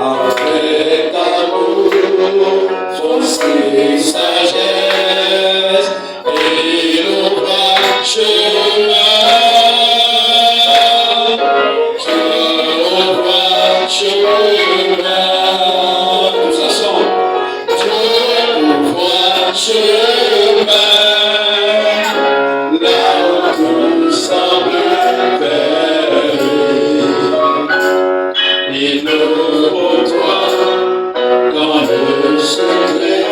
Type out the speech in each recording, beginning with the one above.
Avec amour, force et sagesse, et l'ouvrage chemin. Tous ensemble. Là où tout semble perdu, il nous côtoie dans le secret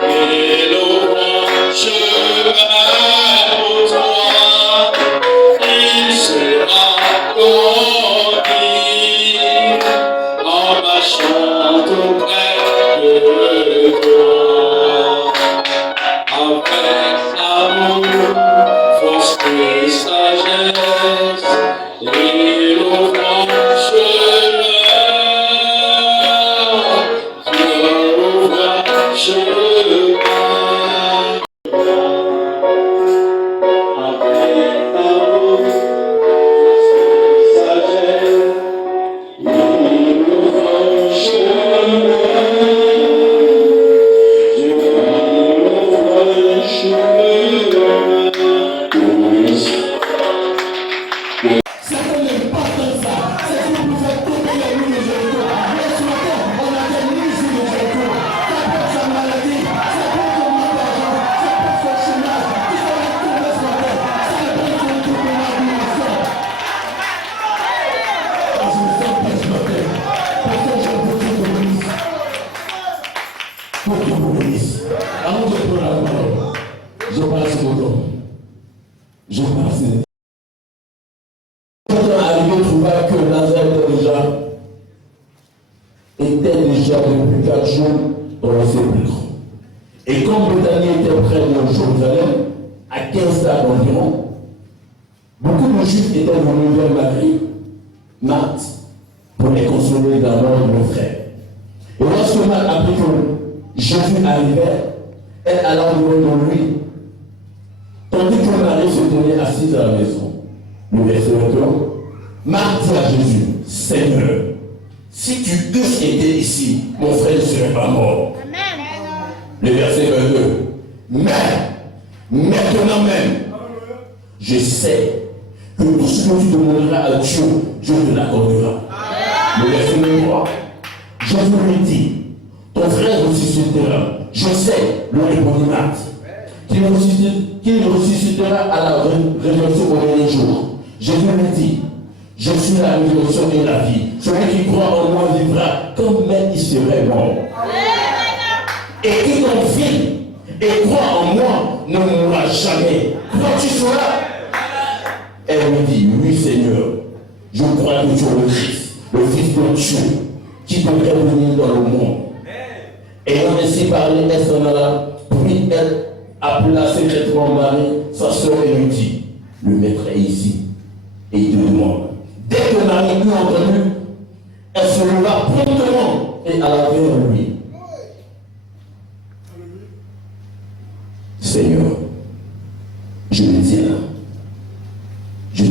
et l'ouvre chemin pour toi. Il sera conduit en marchant auprès de toi. Avec amour, force et sagesse, il ouvre chemin, il ouvre chemin. Avec amour, force et sagesse, il ouvre chemin. Depuis 4 jours dans le sépulcre. Et comme Bethanie était près de Jérusalem, à 15 stades environ, beaucoup de Juifs étaient venus vers Marie, Marthe, pour les consoler dans la mort de mon frère. Et lorsque Marthe apprit que Jésus arrivait, elle alla devant lui, tandis que Marie se tenait assise à la maison. Le verset 21, Marthe dit à Jésus, Seigneur, si tu eusses été ici, mon frère ne serait pas mort. Amen. Le verset 22. Mais, maintenant même, je sais que tout ce que tu demanderas à Dieu, Dieu te l'accordera. Le verset 23. Jésus lui dit, ton frère ressuscitera. Je sais, le répondit Marthe, qu'il ressuscitera à la résurrection au dernier jour. Jésus lui dit, je suis la résurrection et la vie. Celui qui croit en moi vivra comme même il serait mort. Et quiconque vit et croit en moi ne mourra jamais. Crois-tu cela? Elle lui dit, oui Seigneur, je crois que tu es le Christ, le Fils de Dieu, qui devrait venir dans le monde. Ayant ainsi parlé, elle s'en alla, puis elle appela secrètement Marie, sa soeur, et lui dit, le maître est ici, et il te demande. Dès que Marie eut entendu, elle se leva promptement et alla vers lui. Seigneur, je le dis là, je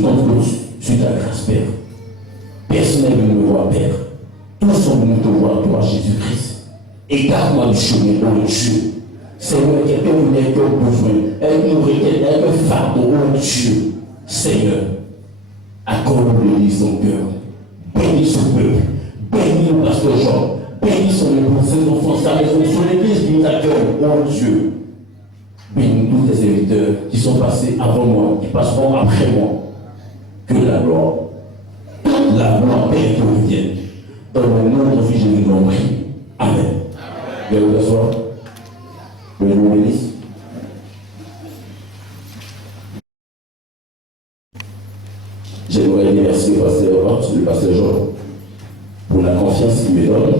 t'entre sur ta grâce, Père. Personne ne me voit, Père. Tous sont venus te voir, toi, Jésus-Christ. Écarte-moi du chemin, oh Dieu. Seigneur, quelqu'un vous n'a pas besoin. Elle nous requiert, elle me fardeau, oh Dieu. Seigneur, accorde l'église son cœur. Bénis son peuple. Bénis le pasteur Jean. Bénis son épouse, ses enfants, sa maison, son église qui nous accueille, oh Dieu. Bénis tous tes serviteurs qui sont passés avant moi, qui passeront après moi. Que la gloire, toute la gloire, Père, te revienne. Dans le nom de ton Fils Jésus, nous prie. Amen. Viens vous asseoir. Que Dieu vous bénisse. J'aimerais remercier le pasteur Jean pour la confiance qu'il me donne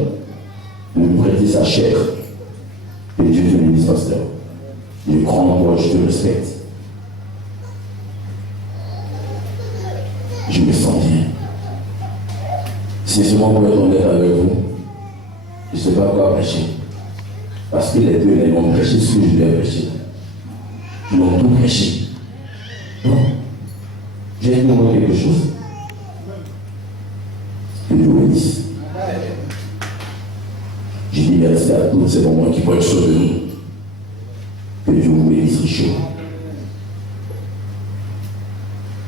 de me prêter sa chair. Que Dieu te bénisse, pasteur. Je crois en toi, je te respecte. Je me sens bien. C'est seulement pour être honnête avec vous. Je ne sais pas quoi prêcher. Parce que les deux, ils vont prêcher ce que je vais prêcher. Ils vont tout prêcher. Donc, j'ai demandé quelque chose. vous bénisse. Je dis merci à tous ces moments qui vont être survenus. Que Dieu vous bénisse richement.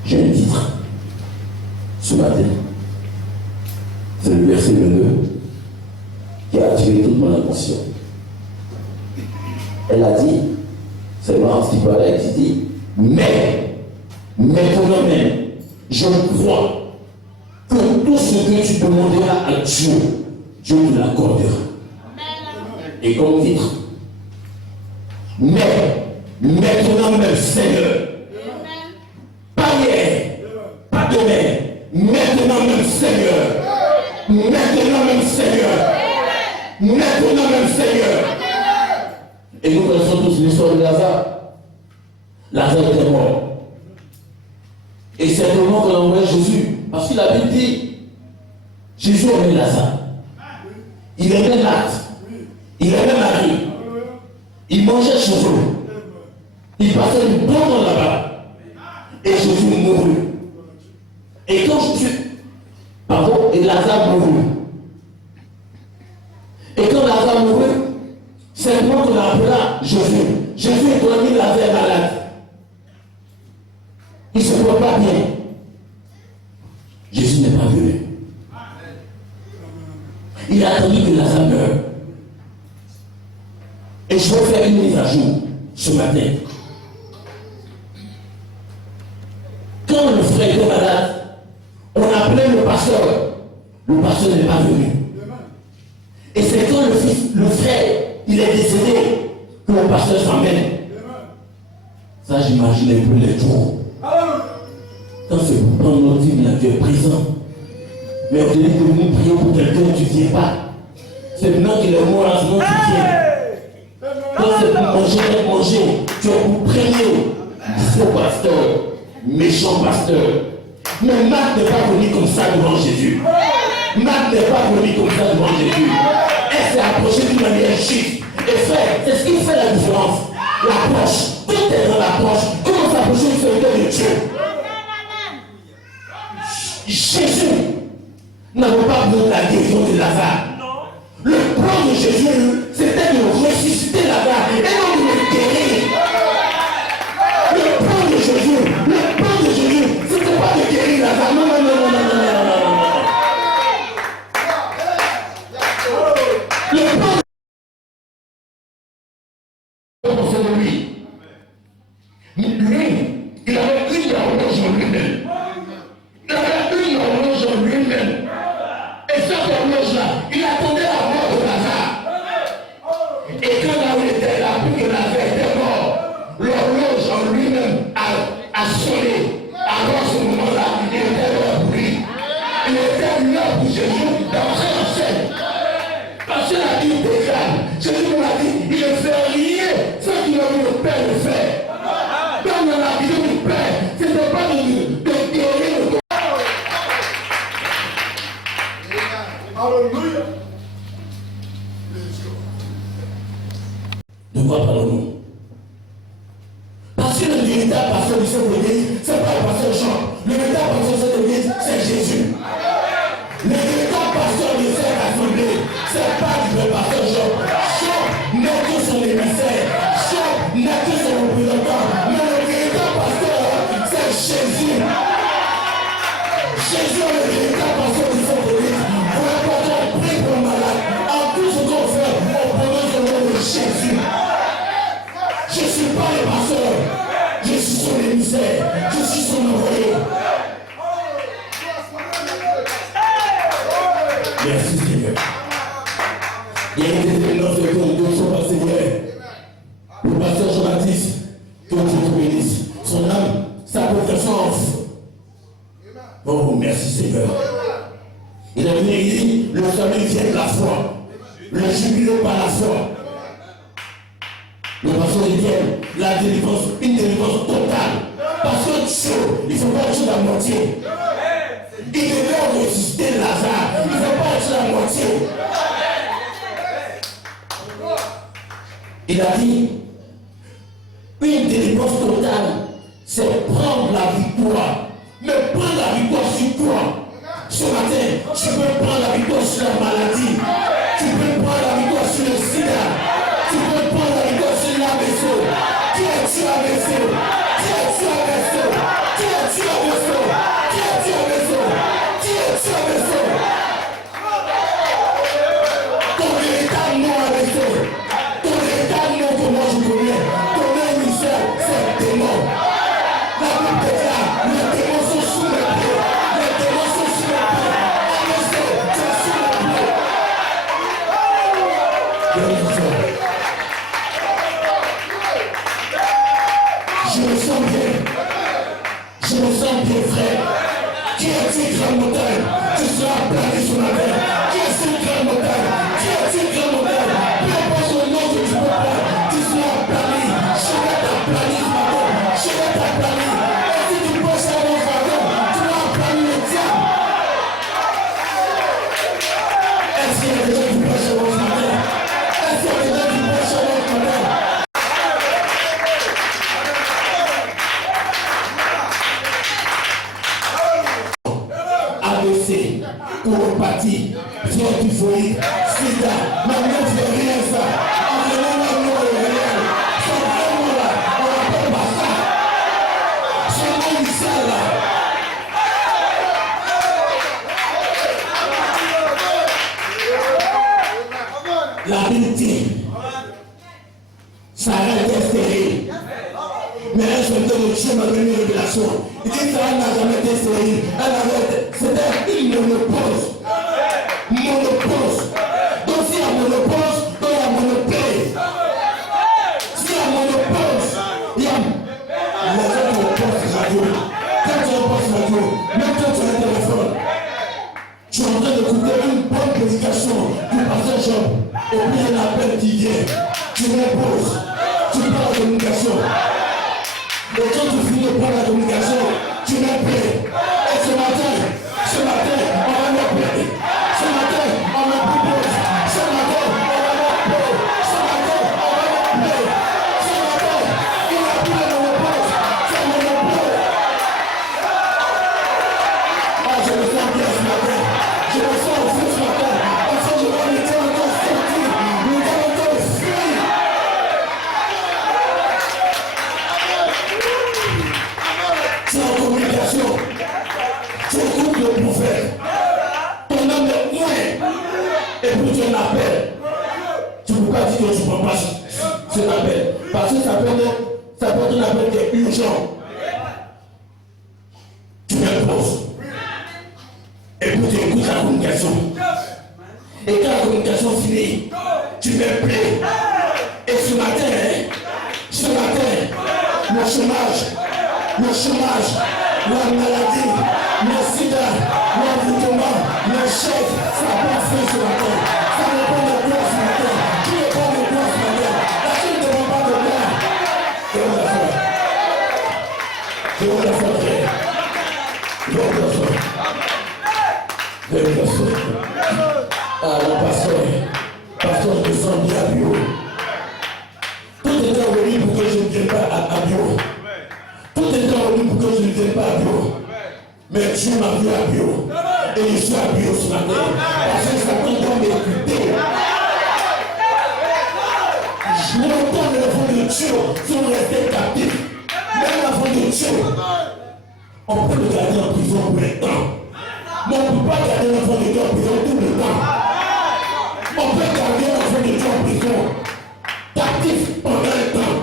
J'ai un titre ce matin. C'est le verset 22 qui a attiré toute mon attention. Elle a dit, c'est marrant ce qu'il parlait, elle dit, mais maintenant même, je crois que tout ce que tu demanderas à Dieu, Dieu te l'accordera. Et comme titre, mais maintenant même, Seigneur, pas hier, pas demain, maintenant même, Seigneur, maintenant même, Seigneur, maintenant même, Seigneur. Et nous connaissons tous l'histoire de Lazare. Lazare était mort. Et c'est le moment qu'on a envoyé Jésus. Parce qu'il avait dit, Jésus aimait Lazare. Il aimait Marthe. Il aimait Marie. Il mangeait chez eux. Il passait du bon temps là-bas. Et Jésus mourut. Et quand et Lazare mourut. Et quand Lazare mourut, c'est le moment qu'on appela Jésus. Jésus est connu Lazare malade. Il ne se voit pas bien. Jésus n'est pas venu. Il a attendu que Lazare meure. Et je vais faire une mise à jour ce matin. Quand le frère était malade, on appelait le pasteur. Le pasteur n'est pas venu. Et c'est quand le frère, il est décédé, que le pasteur s'emmène. Ça, j'imagine un peu les jours. Quand c'est pour prendre notre vie, là, tu es présent. Mais on te dit que nous prions pour quelqu'un, tu ne viens pas. C'est maintenant qu'il est mort, en ce moment, tu viens. Quand c'est pour manger, tu es pour prier. Faux pasteur, méchant pasteur. Mais Marc n'est pas venu comme ça devant Jésus. Marc n'est pas venu comme ça devant Jésus. Elle s'est approchée d'une manière chic. Et frère, c'est ce qui fait la différence. L'approche. Tout est dans l'approche. Comment s'approcher du serviteur de Dieu? Jésus n'avait pas besoin de la guérison de Lazare. Le plan de Jésus, c'était de ressusciter Lazare et non de le guérir. Le plan de Jésus, c'était pas de guérir Lazare. Non. Le plan de lui. Lui, il avait une horloge en lui-même. Il avait une horloge en lui-même. Et cette horloge-là, il attendait la mort de Lazare. Et quand là où il était là, pour que Lazare était mort, l'horloge en lui-même a sonné. Alors à ce moment-là, il était l'heure pour lui. Il était l'heure pour Jésus d'entrer en scène. Parce qu'il a dit déclare. Jésus nous a dit, il ne fait rien sans qu'il ait vu le Père le faire. Dans la vie du Père, ce n'est pas de guérir le corps. Alléluia. De quoi parlons-nous? Parce que le véritable pasteur de cette église, ce n'est pas le pasteur Jean. Le véritable pasteur de cette église, c'est Jésus. Le véritable pasteur de cette assemblée, ce n'est pas le pasteur Jean. Jean n'est que son émissaire. Jean n'est que son représentant. Mais le véritable pasteur, c'est Jésus. Jésus est le véritable pasteur de cette église. Voilà pourquoi on prie pour le malade. En tout ce qu'on fait, on prononce le nom de Jésus. Je ne suis pas le pasteur. Je suis son émissaire. Je suis son envoyé. Merci Seigneur. Il y a une déterminance de son passé hier. Le pasteur Jean-Baptiste, que Dieu te bénisse. Son âme, sa reconnaissance. Oh, merci Seigneur. Il a venu ici, le salut vient de la foi. Le jubilé par la foi. Le pasteur Étienne, la délivrance, une délivrance totale. Parce que Dieu, il ne faut pas être la moitié. Il devait ressusciter Lazare. Il ne faut pas être la moitié. Il a dit, une délivrance totale, c'est prendre la victoire. Mais prendre la victoire sur quoi? Ce matin, Tu peux prendre la victoire sur la maladie. Tu peux prendre la victoire sur le sida. Tu peux prendre la victoire sur l'AVC. Qui es-tu AVC? Qui es-tu AVC? Qui es-tu AVC? Qui es-tu AVC? Qui es-tu AVC? Ton véritable nom AVC. Ton véritable nom que moi je connais. Ton nom initial, c'est démon. La Bible déclare, les démons sont sous mes pieds. Les démons sont sous mes pieds. AVC, tu es sous mes pieds. Je me sens bien. Je me sens bien, frère. Qui est une grande montagne? Tu seras plané sur la terre. Qui est une grande montagne? Qui est une grande montagne? Peu importe le nom que tu peux prendre, tu seras plané. Je vais t'applaner ce matin. Je vais t'applaner. Et si tu penses à mon faveur, tu vas applaner le diable. Est-ce qu'il y a des gens qui pensent à mon faveur? Est-ce qu'il y a des gens qui pensent à mon faveur? AVC, colopathie, fièvre typhoïde, sida, maintenant tu fais rien ça. Environnement réel, c'est vraiment là, on n'appelle pas ça. C'est mon initial là. La Bible dit, Sarah était stérile. Mais un serviteur de Dieu m'a donné une révélation. Il dit que Sarah n'a jamais été stérile. C'était une monopause. Monopause. Donc s'il y a monopause, donc il y a monopause. S'il y a monopause, il y a les gens qui postent radio. Quand tu postes radio, même quand tu as un téléphone, tu es en train d'écouter une bonne prédication du pasteur Job. Et puis un appel qui vient. Tu reposes. Tu parles de communication. Et quand tu finis de prendre la communication, tu mets play. Et ce matin, on va me play. Ce matin, on me propose. Ce matin, on va me play. Ce matin, on va me play. Ce matin, il n'y a plus de monopause. C'est monopole. Ah, je me sens bien ce matin. Je me sens aussi ce matin. Parce que je vois les gens encore sortir. Les gens encore fuir. Tu es en communication. Tu écoutes le prophète. Ton âme est loin. Et puis tu en appelles. Tu ne peux pas dire que tu ne prends pas cet appel. Parce que ça peut être un appel qui est urgent. Tu reposes. Et puis tu écoutes la communication. Et quand la communication finit, tu mets play. Et ce matin, le chômage, la maladie, le sida, l'envoûtement, le chèque, ça prend fin ce matin. Ça ne prend de quoi ce matin. Qui ne prend de quoi ce matin? La Chine ne prend pas de quoi. Je vous la fais, frère. Ah, le pasteur, je me sens bien à bureau. Tout était revenu pour que je ne vienne pas à bureau. Tout était revenu pour que je ne vienne pas à bureau. Mais Dieu m'a vu à bureau. Et je suis à bureau ce matin. Parce que ça doit m'écouter. Longtemps les enfants de Dieu sont restés captifs. Même l'enfant de Dieu, on peut le garder en prison pour le temps. Mais on ne peut pas garder l'enfant de Dieu en prison tout le temps. On peut garder l'enfant de Dieu en prison captif pendant un temps.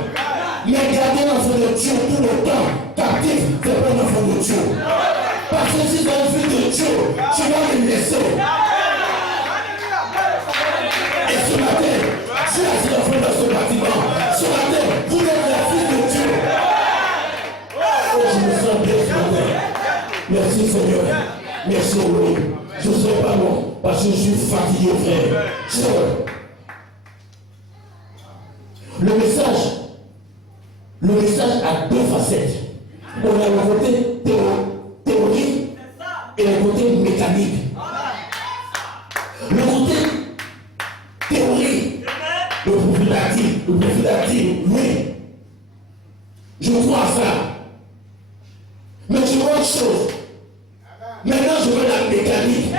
Mais garder l'enfant de Dieu tout le temps captif, c'est pas l'enfant de Dieu. Parce que si c'est un fils de Dieu, tu vas le laisser. Et ce matin, Dieu a dit l'enfant dans ce bâtiment. Ce matin, vous êtes la fille de Dieu. Oh, je me sens bien ce matin. Merci Seigneur. Merci Elohim. Je ne serai pas long parce que je suis fatigué, frère. Le message a deux facettes. On a le côté théorique et le côté mécanique. Le côté théorique, le prophète a dit, oui, je crois à ça. Mais je vois autre chose. Maintenant, je veux la mécanique.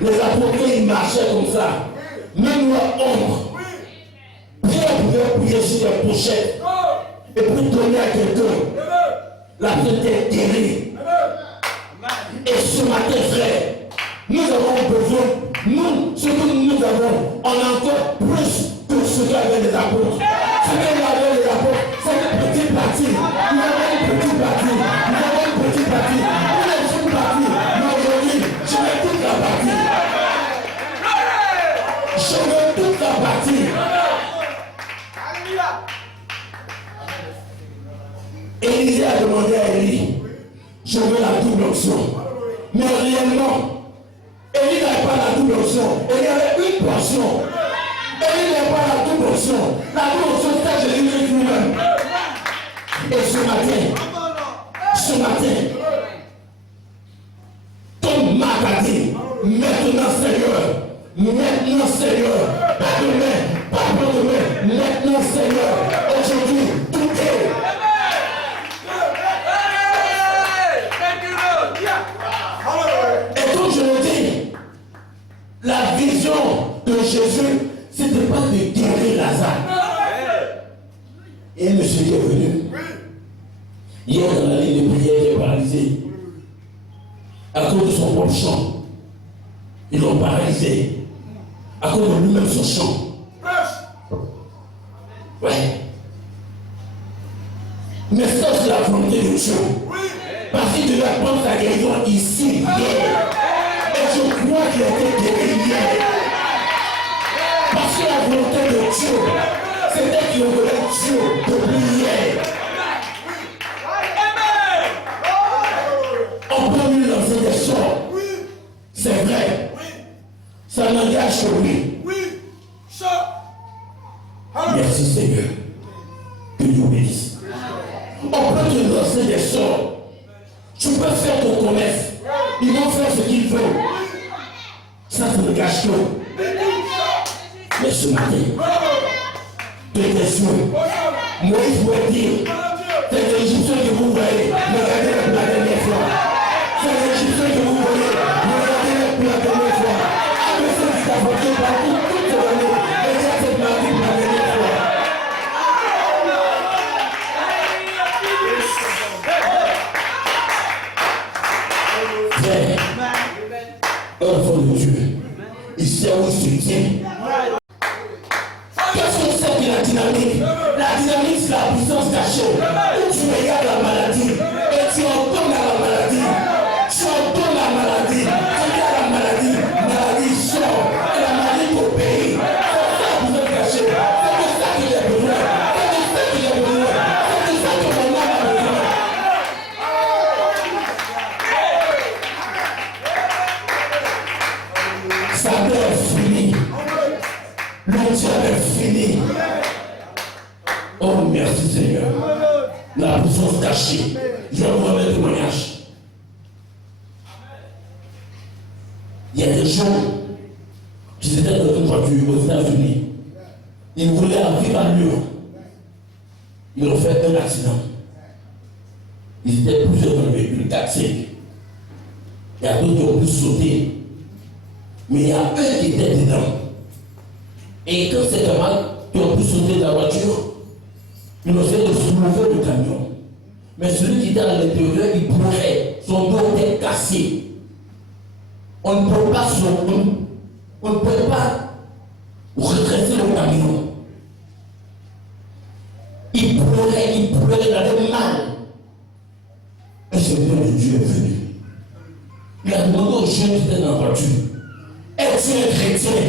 Les apôtres, ils marchaient comme ça. Même leur ombre. Pierre pouvait prier sur les pochettes. Et pour donner à quelqu'un, la personne était guérie. Et ce matin, frère, nous avons besoin, nous, ce que nous avons, on a encore plus que ce qu'avaient les apôtres. Ce qu'avaient les apôtres, c'est une petite partie. Nous avons une petite partie. Nous avons une petite partie. Nous avons une partie. Mais aujourd'hui, je veux toute la partie. Je veux toute la partie. Élisée a demandé à Élie, je veux la double onction. Mais réellement, Élie n'avait pas la double onction. Il y avait une portion. Élie n'avait pas la double onction. La double onction, c'est Jésus-Christ lui-même. Et ce matin, ton marque a dit, maintenant Seigneur, pas demain, maintenant Seigneur, aujourd'hui, tout est. Et comme je le dis, la vision de Jésus, c'était pas de guérir Lazare. Et un monsieur qui est venu, hier dans la ligne de prière, il est paralysé. À cause de son propre chant, ils l'ont paralysé. À cause de lui-même son chant. Ouais. Mais ça, c'est la volonté de Dieu. Parce qu'il devait prendre sa guérison ici, hier. Et je crois qu'il a été guéri hier. Parce que la volonté de Dieu, c'était qu'il voulait Dieu depuis hier. On peut lui lancer des sorts. C'est vrai. Ça n'engage que lui. Merci Seigneur. Que Dieu bénisse. On peut te lancer des sorts. Tu peux faire ton commerce. Ils vont faire ce qu'ils veulent. Ça ne gâche que. Mais ce matin, de tes yeux, Moïse pourrait dire, c'est l'Égyptien que vous voyez, regardez la dernière fois. C'est l'Égyptien que vous voyez, regardez la dernière fois. Après ça, tu t'as porté partout toute l'année. Regarde cette maladie pour la dernière fois. Enfant de Dieu, il sait où il se tient. Qu'est-ce qu'on sait de la dynamique? La dynamique, c'est la puissance cachée. Où tu regardes la maladie et tu entends la maladie. Tu entends la maladie. Tu regardes la maladie sort. Et la maladie t'obéit. C'est ça la puissance cachée. C'est de ça que j'ai besoin. C'est de ça que j'ai besoin. C'est de ça que mon âme a besoin. Sa paix est finie. Le diable est fini. Oh merci Seigneur. La puissance cachée. Je vais vous donner un témoignage. Il y a des gens qui étaient dans une voiture aux États-Unis. Ils voulaient arriver à Lyon. Ils ont fait un accident. Ils étaient plusieurs dans le véhicule, 4-5. Il y a d'autres qui ont pu sauter. Mais il y a un qui était dedans. Et quand ces camarades qui ont pu sauter de la voiture, ils ont essayé de soulever le camion. Mais celui qui était à l'intérieur, il pleurait. Son dos était cassé. On ne peut pas on ne peut pas redresser le camion. Il pleurait, il avait mal. Et ce Dieu de Dieu est venu. Il a demandé aux jeunes qui étaient dans la voiture, es-tu un chrétien?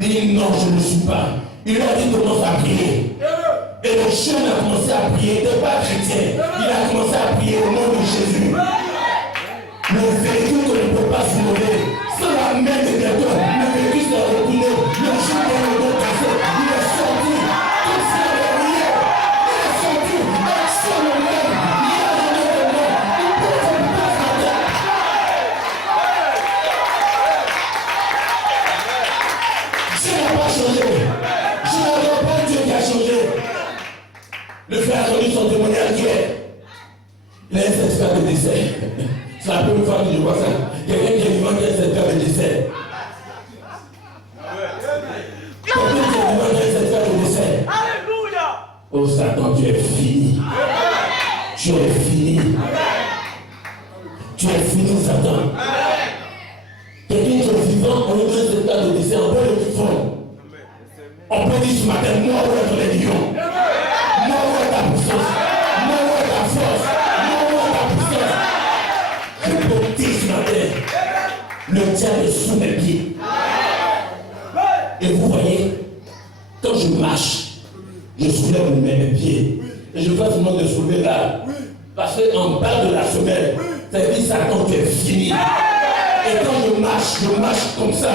Il dit non, je ne le suis pas. Il a dit commence à prier. Et le jeune a commencé à prier, il n'était pas chrétien. Il a commencé à prier au nom de Jésus. Le véhicule qu'on ne peut pas se lever, sans la main de quelqu'un, le véhicule s'est retourné, le jeune est le dos cassé, il est sorti, comme s'il avait rien. Il est sorti, action le même, il a donné le nom, il peut faire pas sa tête. Dieu n'a pas changé. Je n'avais pas Dieu qui a changé. Le frère a donné son témoignage hier. Il a un certificat de décès. C'est la première fois que je vois ça. Quelqu'un qui est vivant dans cette terre de décès. Quelqu'un qui est vivant dans cette terre de décès. Oh Satan, tu es fini. Tu es fini. Tu es fini, Satan. Quelqu'un qui est vivant, on est dans cet état de décès, on peut le fond. On peut dire ce matin, moi, où est ton lion? Moi, où est ta puissance? Moi, où est ta force? Moi, où est ta puissance? Je peux dire ce matin, le diable est sous mes pieds. Et vous voyez, quand je marche, je soulève mes pieds. Et je fais seulement de soulever là. Parce qu'en bas de la semelle, c'est dit Satan, tu es fini. Et quand je marche comme ça.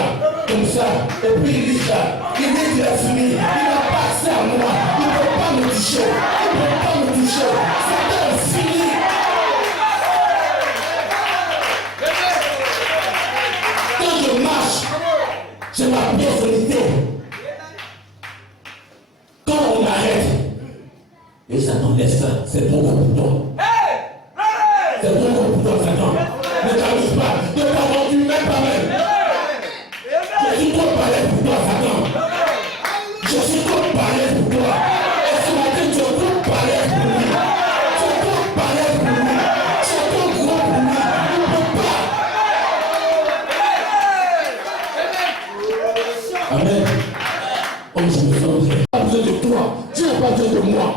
Et puis il dit ça. Il dit qu'il a fini. Il n'a pas accès à moi. Il ne peut pas me toucher. Satan est fini. Quand je marche, j'ai ma personnalité. Quand on m'arrête, et Satan laisse ça, c'est trop gros pour toi. C'est trop gros pour toi, Satan. Ne t'amuse pas, ne t'aventure même pas même. Je suis trop balèze pour toi, Satan. Je suis trop balèze pour toi. Et ce matin, tu es trop balèze pour lui. Tu es trop balèze pour lui. Tu es trop gros pour lui. Il ne peut pas. Amen. Oh, je me sens bien. Pas besoin de toi. Tu n'as pas besoin de moi.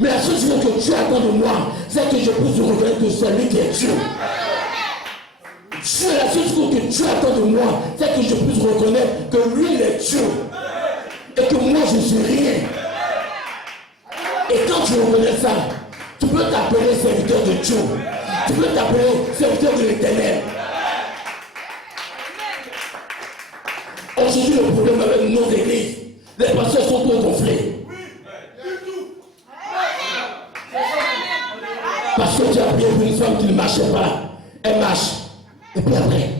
Mais la seule chose que tu attends de moi, c'est que je puisse reconnaître que c'est lui qui est Dieu. La seule chose que tu attends de moi, c'est que je puisse reconnaître que lui il est Dieu. Et que moi je suis rien. Et quand tu reconnais ça, tu peux t'appeler serviteur de Dieu. Tu peux t'appeler serviteur de l'Éternel. Aujourd'hui, le problème avec nos églises, les pasteurs sont trop gonflés. Parce que tu as prié pour une femme qui ne marchait pas. Elle marche. Et puis après.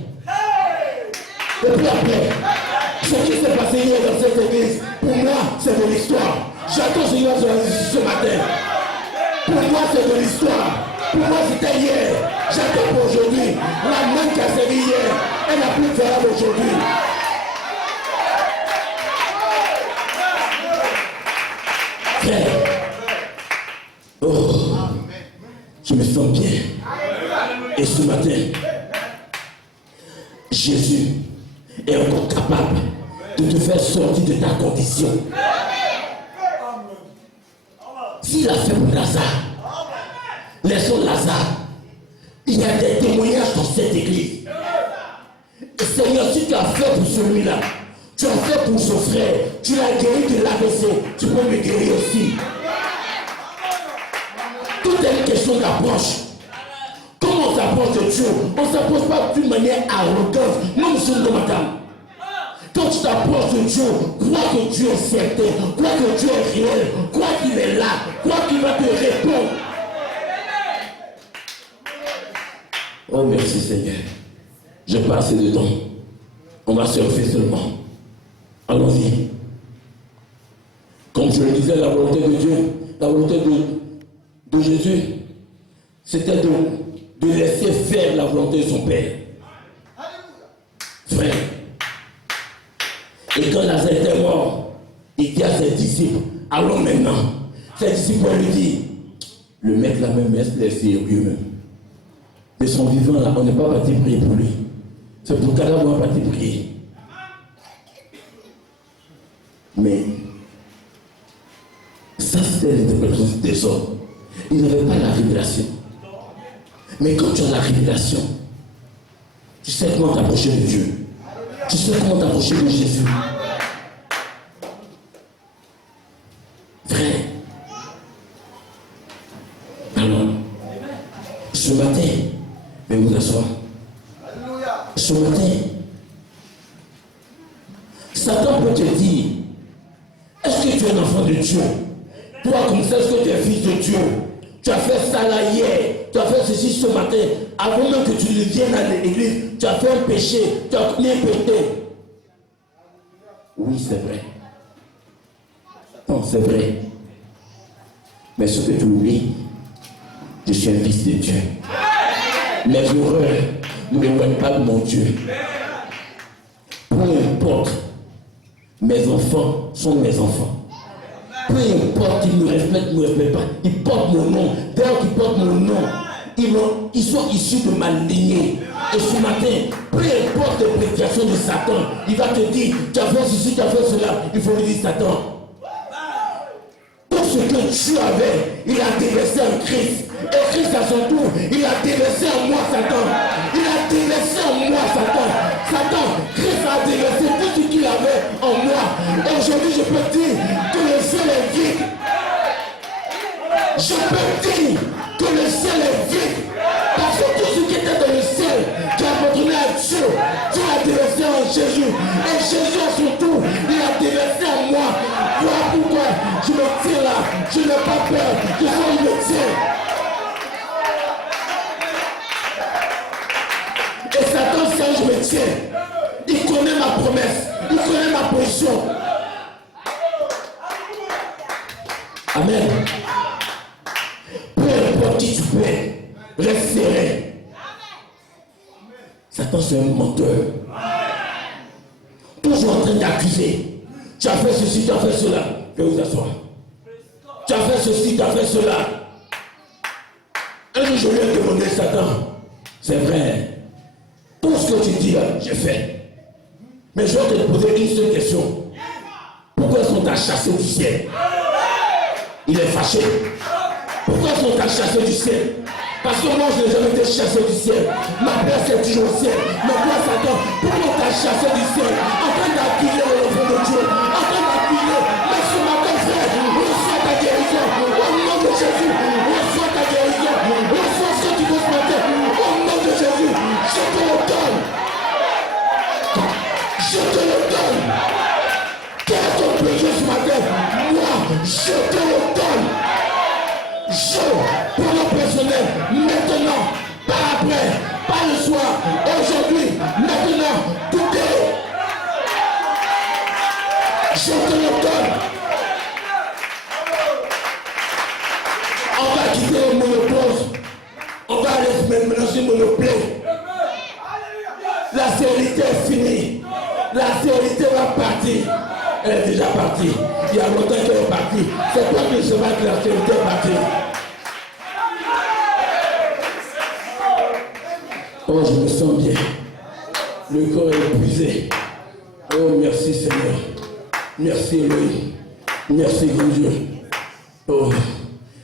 Ce qui s'est passé hier dans cette église, pour moi, c'est de l'histoire. J'attends Seigneur ce matin. Pour moi, c'est de l'histoire. Pour moi, c'était hier. J'attends pour aujourd'hui. La main qui a servi hier, elle n'a plus de valeur aujourd'hui. Frère. Oh. Je me sens bien. Et ce matin, Jésus est encore capable de te faire sortir de ta condition. S'il a fait pour Lazare, laissons Lazare. Il y a des témoignages dans cette église. Et Seigneur, si tu as fait pour celui-là, tu as fait pour son frère, tu l'as guéri de l'AVC, tu peux me guérir aussi. Tout est une question d'approche. Comment on s'approche de Dieu? On ne s'approche pas d'une manière arrogante. Non, monsieur le madame. Quand tu t'approches de Dieu, crois que Dieu est certain, crois que Dieu est réel, crois qu'il est là, crois qu'il va te répondre. Oh merci Seigneur. Je passe de temps. On va surfer seulement. Allons-y. Comme je le disais, la volonté de Dieu, la volonté de Jésus, c'était de laisser faire la volonté de son Père. Frère. Et quand Lazare était mort, il dit à ses disciples, allons maintenant. Ses disciples lui disent, le mec là même est sérieux même. De son vivant là, on n'est pas parti prier pour lui. C'est pour qu'elle on va parti prier. Mais ça c'était l'interprétation des hommes. Ils n'avaient pas la révélation. Mais quand tu as la révélation, tu sais comment t'approcher de Dieu. Tu sais comment t'approcher de Jésus. Frère. Alors, ce matin, je vais vous asseoir. Ce matin, Satan peut te dire, est-ce que tu es un enfant de Dieu? Toi, comme ça, est-ce que tu es fils de Dieu? Tu as fait ça là hier, tu as fait ceci ce matin, avant même que tu ne viennes à l'église, tu as fait un péché, tu as commis un péché. Oui, c'est vrai. Non, c'est vrai. Mais ce que tu oublies, je suis un fils de Dieu. Mes erreurs ne m'éloigne pas de mon Dieu. Peu importe, mes enfants sont mes enfants. Peu importe qu'ils me respectent, ne me respectent pas, ils portent mon nom. D'ailleurs qu'ils portent mon nom, ils sont issus de ma lignée. Et ce matin, peu importe les prédications de Satan, il va te dire, tu as fait ceci, tu as fait cela. Il faut lui dire, Satan, tout ce que tu avais, il a déversé en Christ. Et Christ à son tour, il a déversé en moi, Satan. Il a déversé en moi, Satan. Satan, Christ a déversé tout ce qu'il avait en moi. Et aujourd'hui, je peux dire que le ciel est vide. Je peux dire que le ciel est vide. Parce que tout ce qui était dans le ciel, qui a abandonné à Dieu, Dieu a déversé en Jésus. Et Jésus à son tour, il a déversé en moi. Voilà pourquoi je me tiens là. Je n'ai pas peur. Je sais où il me tient. Et Satan sait où je me tiens. Il connaît ma promesse. Il connaît ma position. Amen. Peu importe qui tu es, reste serré. Satan c'est un menteur. Toujours en train d'accuser. Tu as fait ceci, tu as fait cela. Je vais vous asseoir. Tu as fait ceci, tu as fait cela. Un jour je lui ai demandé, Satan, c'est vrai. Tout ce que tu dis là, j'ai fait. Mais je vais te poser une seule question. Pourquoi est-ce qu'on t'a chassé du ciel? Il est fâché. Pourquoi est-ce qu'on t'a chassé du ciel? Parce que moi je n'ai jamais été chassé du ciel. Ma place est toujours au ciel. Mais toi Satan, pourquoi on t'a chassé du ciel? En train d'accuser l'enfant de Dieu. En train d'accuser. Mais ce matin frère, reçois ta guérison. Au nom de Jésus, reçois ta guérison. Reçois ce que tu veux ce matin. Au nom de Jésus, je te le donne. Je te le donne. Quel est ton péché ce matin? Moi, je te le donne. Je, pour le personnel, maintenant, pas après, pas le soir, aujourd'hui, maintenant, tout est. Je te le donne. On va quitter le monopause. On va aller mélanger monoplay. La sérénité est finie. La sérénité va partir. Elle est déjà partie. Il y a longtemps qu'elle est partie. C'est toi qui sauras que la sérénité est partie. Oh, je me sens bien. Le corps est épuisé. Oh, merci Seigneur. Merci Elohim. Merci grand Dieu. Oh,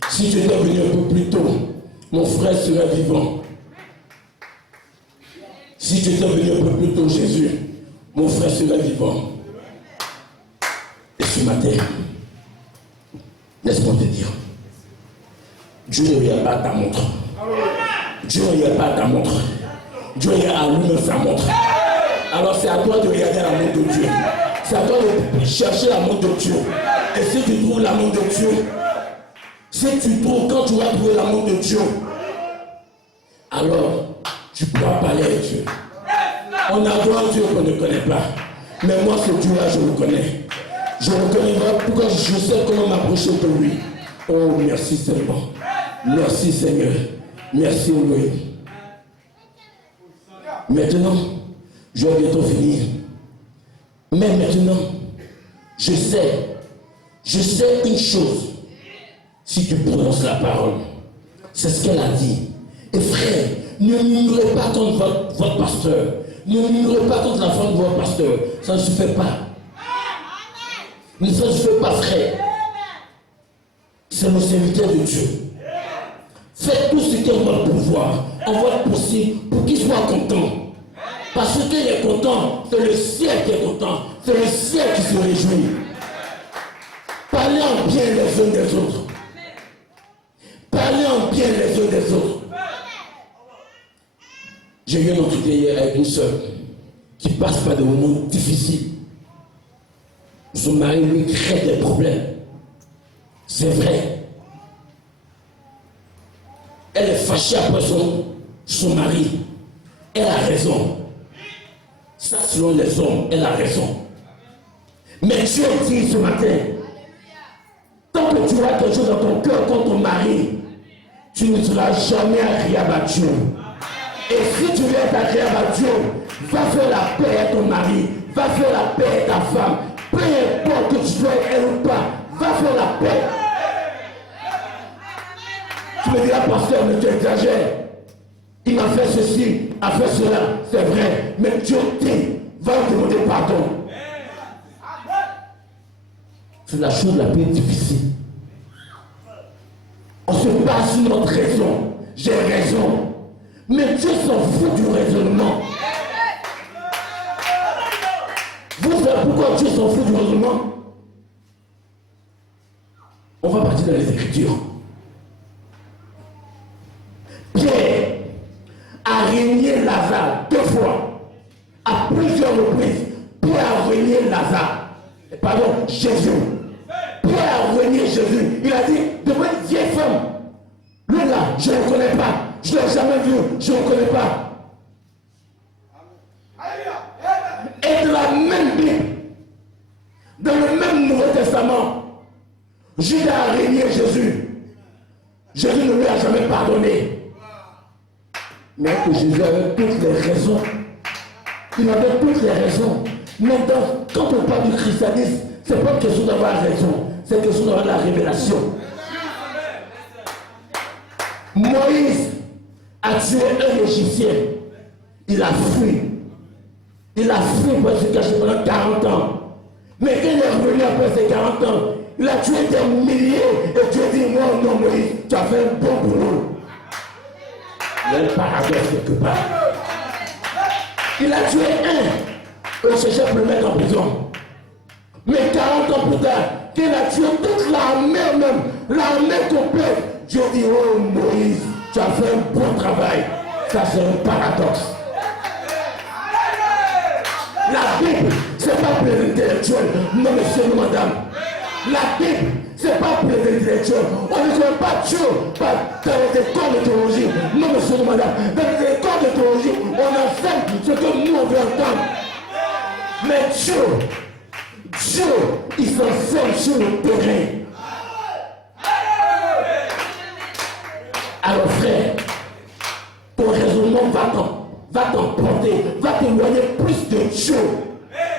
si tu étais venu un peu plus tôt, mon frère serait vivant. Si tu étais venu un peu plus tôt, Jésus, mon frère serait vivant. Et ce matin, laisse-moi te dire, Dieu ne regarde pas ta montre. Dieu ne regarde pas ta montre. Dieu regarde à lui-même sa montre. Alors c'est à toi de regarder la montre de Dieu. C'est à toi de chercher la montre de Dieu. Et si tu trouves la montre de Dieu, si tu trouves, quand tu vas trouver la montre de Dieu, alors tu pourras parler avec Dieu. On adore un Dieu qu'on ne connaît pas. Mais moi, ce Dieu-là, je le connais. Je le connais pourquoi je sais comment m'approcher de lui. Oh, merci Seigneur. Merci Seigneur. Merci Elohim. Maintenant, je vais bientôt finir. Mais maintenant, je sais une chose. Si tu prononces la parole, c'est ce qu'elle a dit. Et frère, ne murmurez pas contre votre pasteur. Ne murmurez pas contre la femme de votre pasteur. Ça ne se fait pas. Mais ça ne se fait pas, frère. C'est le serviteur de Dieu. Faites tout ce qui est en votre pouvoir, en votre possible, pour qu'il soit content. Parce qu'il est content, c'est le ciel qui est content. C'est le ciel qui se réjouit. Parlez en bien les uns des autres. Parlez en bien les uns des autres. J'ai eu un entretien hier avec une soeur qui passe par des moments difficiles. Son mari lui crée des problèmes. C'est vrai. Elle est fâchée après son mari. Elle a raison. Ça, selon les hommes, elle a raison. Mais Dieu dit ce matin, tant que tu as quelque chose dans ton cœur contre ton mari, tu ne seras jamais agréable à Dieu. Et si tu veux être agréable à Dieu, va faire la paix à ton mari, va faire la paix à ta femme, peu importe que tu sois elle ou pas, va faire la paix. Tu me diras, pasteur, mais tu exagères. Il m'a fait ceci, a fait cela, c'est vrai. Mais Dieu dit, va lui demander pardon. C'est la chose la plus difficile. On se base sur notre raison. J'ai raison. Mais Dieu s'en fout du raisonnement. Vous savez pourquoi Dieu s'en fout du raisonnement? On va partir dans les Écritures. Pierre a régné Lazare 2 fois. À plusieurs reprises, Pierre a régné Lazare. Pardon, Jésus. Pierre a régné Jésus. Il a dit, devant une vieille femme. Lui là, je ne le connais pas. Je ne l'ai jamais vu. Je ne le connais pas. Et dans la même Bible, dans le même Nouveau Testament, Judas a régné Jésus. Jésus ne lui a jamais pardonné. Mais que Jésus avait toutes les raisons. Il avait toutes les raisons. Maintenant, quand on parle du christianisme, ce n'est pas une question d'avoir raison, c'est une question d'avoir la révélation. Moïse a tué un Égyptien. Il a fui. Il a fui pour se cacher pendant 40 ans. Mais quand il est revenu après ces 40 ans, il a tué des milliers. Et Dieu dit, moi, non, Moïse, tu as fait un bon boulot. Il y a un paradoxe quelque part. Il a tué un. Il cherchait pour le mettre en prison. Mais 40 ans plus tard, qu'il a tué toute l'armée même, l'armée complète, Dieu dit, oh Moïse, tu as fait un bon travail. Ça c'est un paradoxe. La Bible, c'est pas pour les intellectuels, non monsieur, non madame. La Bible, c'est pas pour les intellectuels. On ne connaît pas Dieu dans les écoles de théologie, non monsieur, non madame. Dans les écoles de théologie, on enseigne ce que nous on veut entendre. Mais Dieu, il s'enseigne sur le terrain. Alors frère, ton raisonnement va t'emporter, va t'éloigner plus de Dieu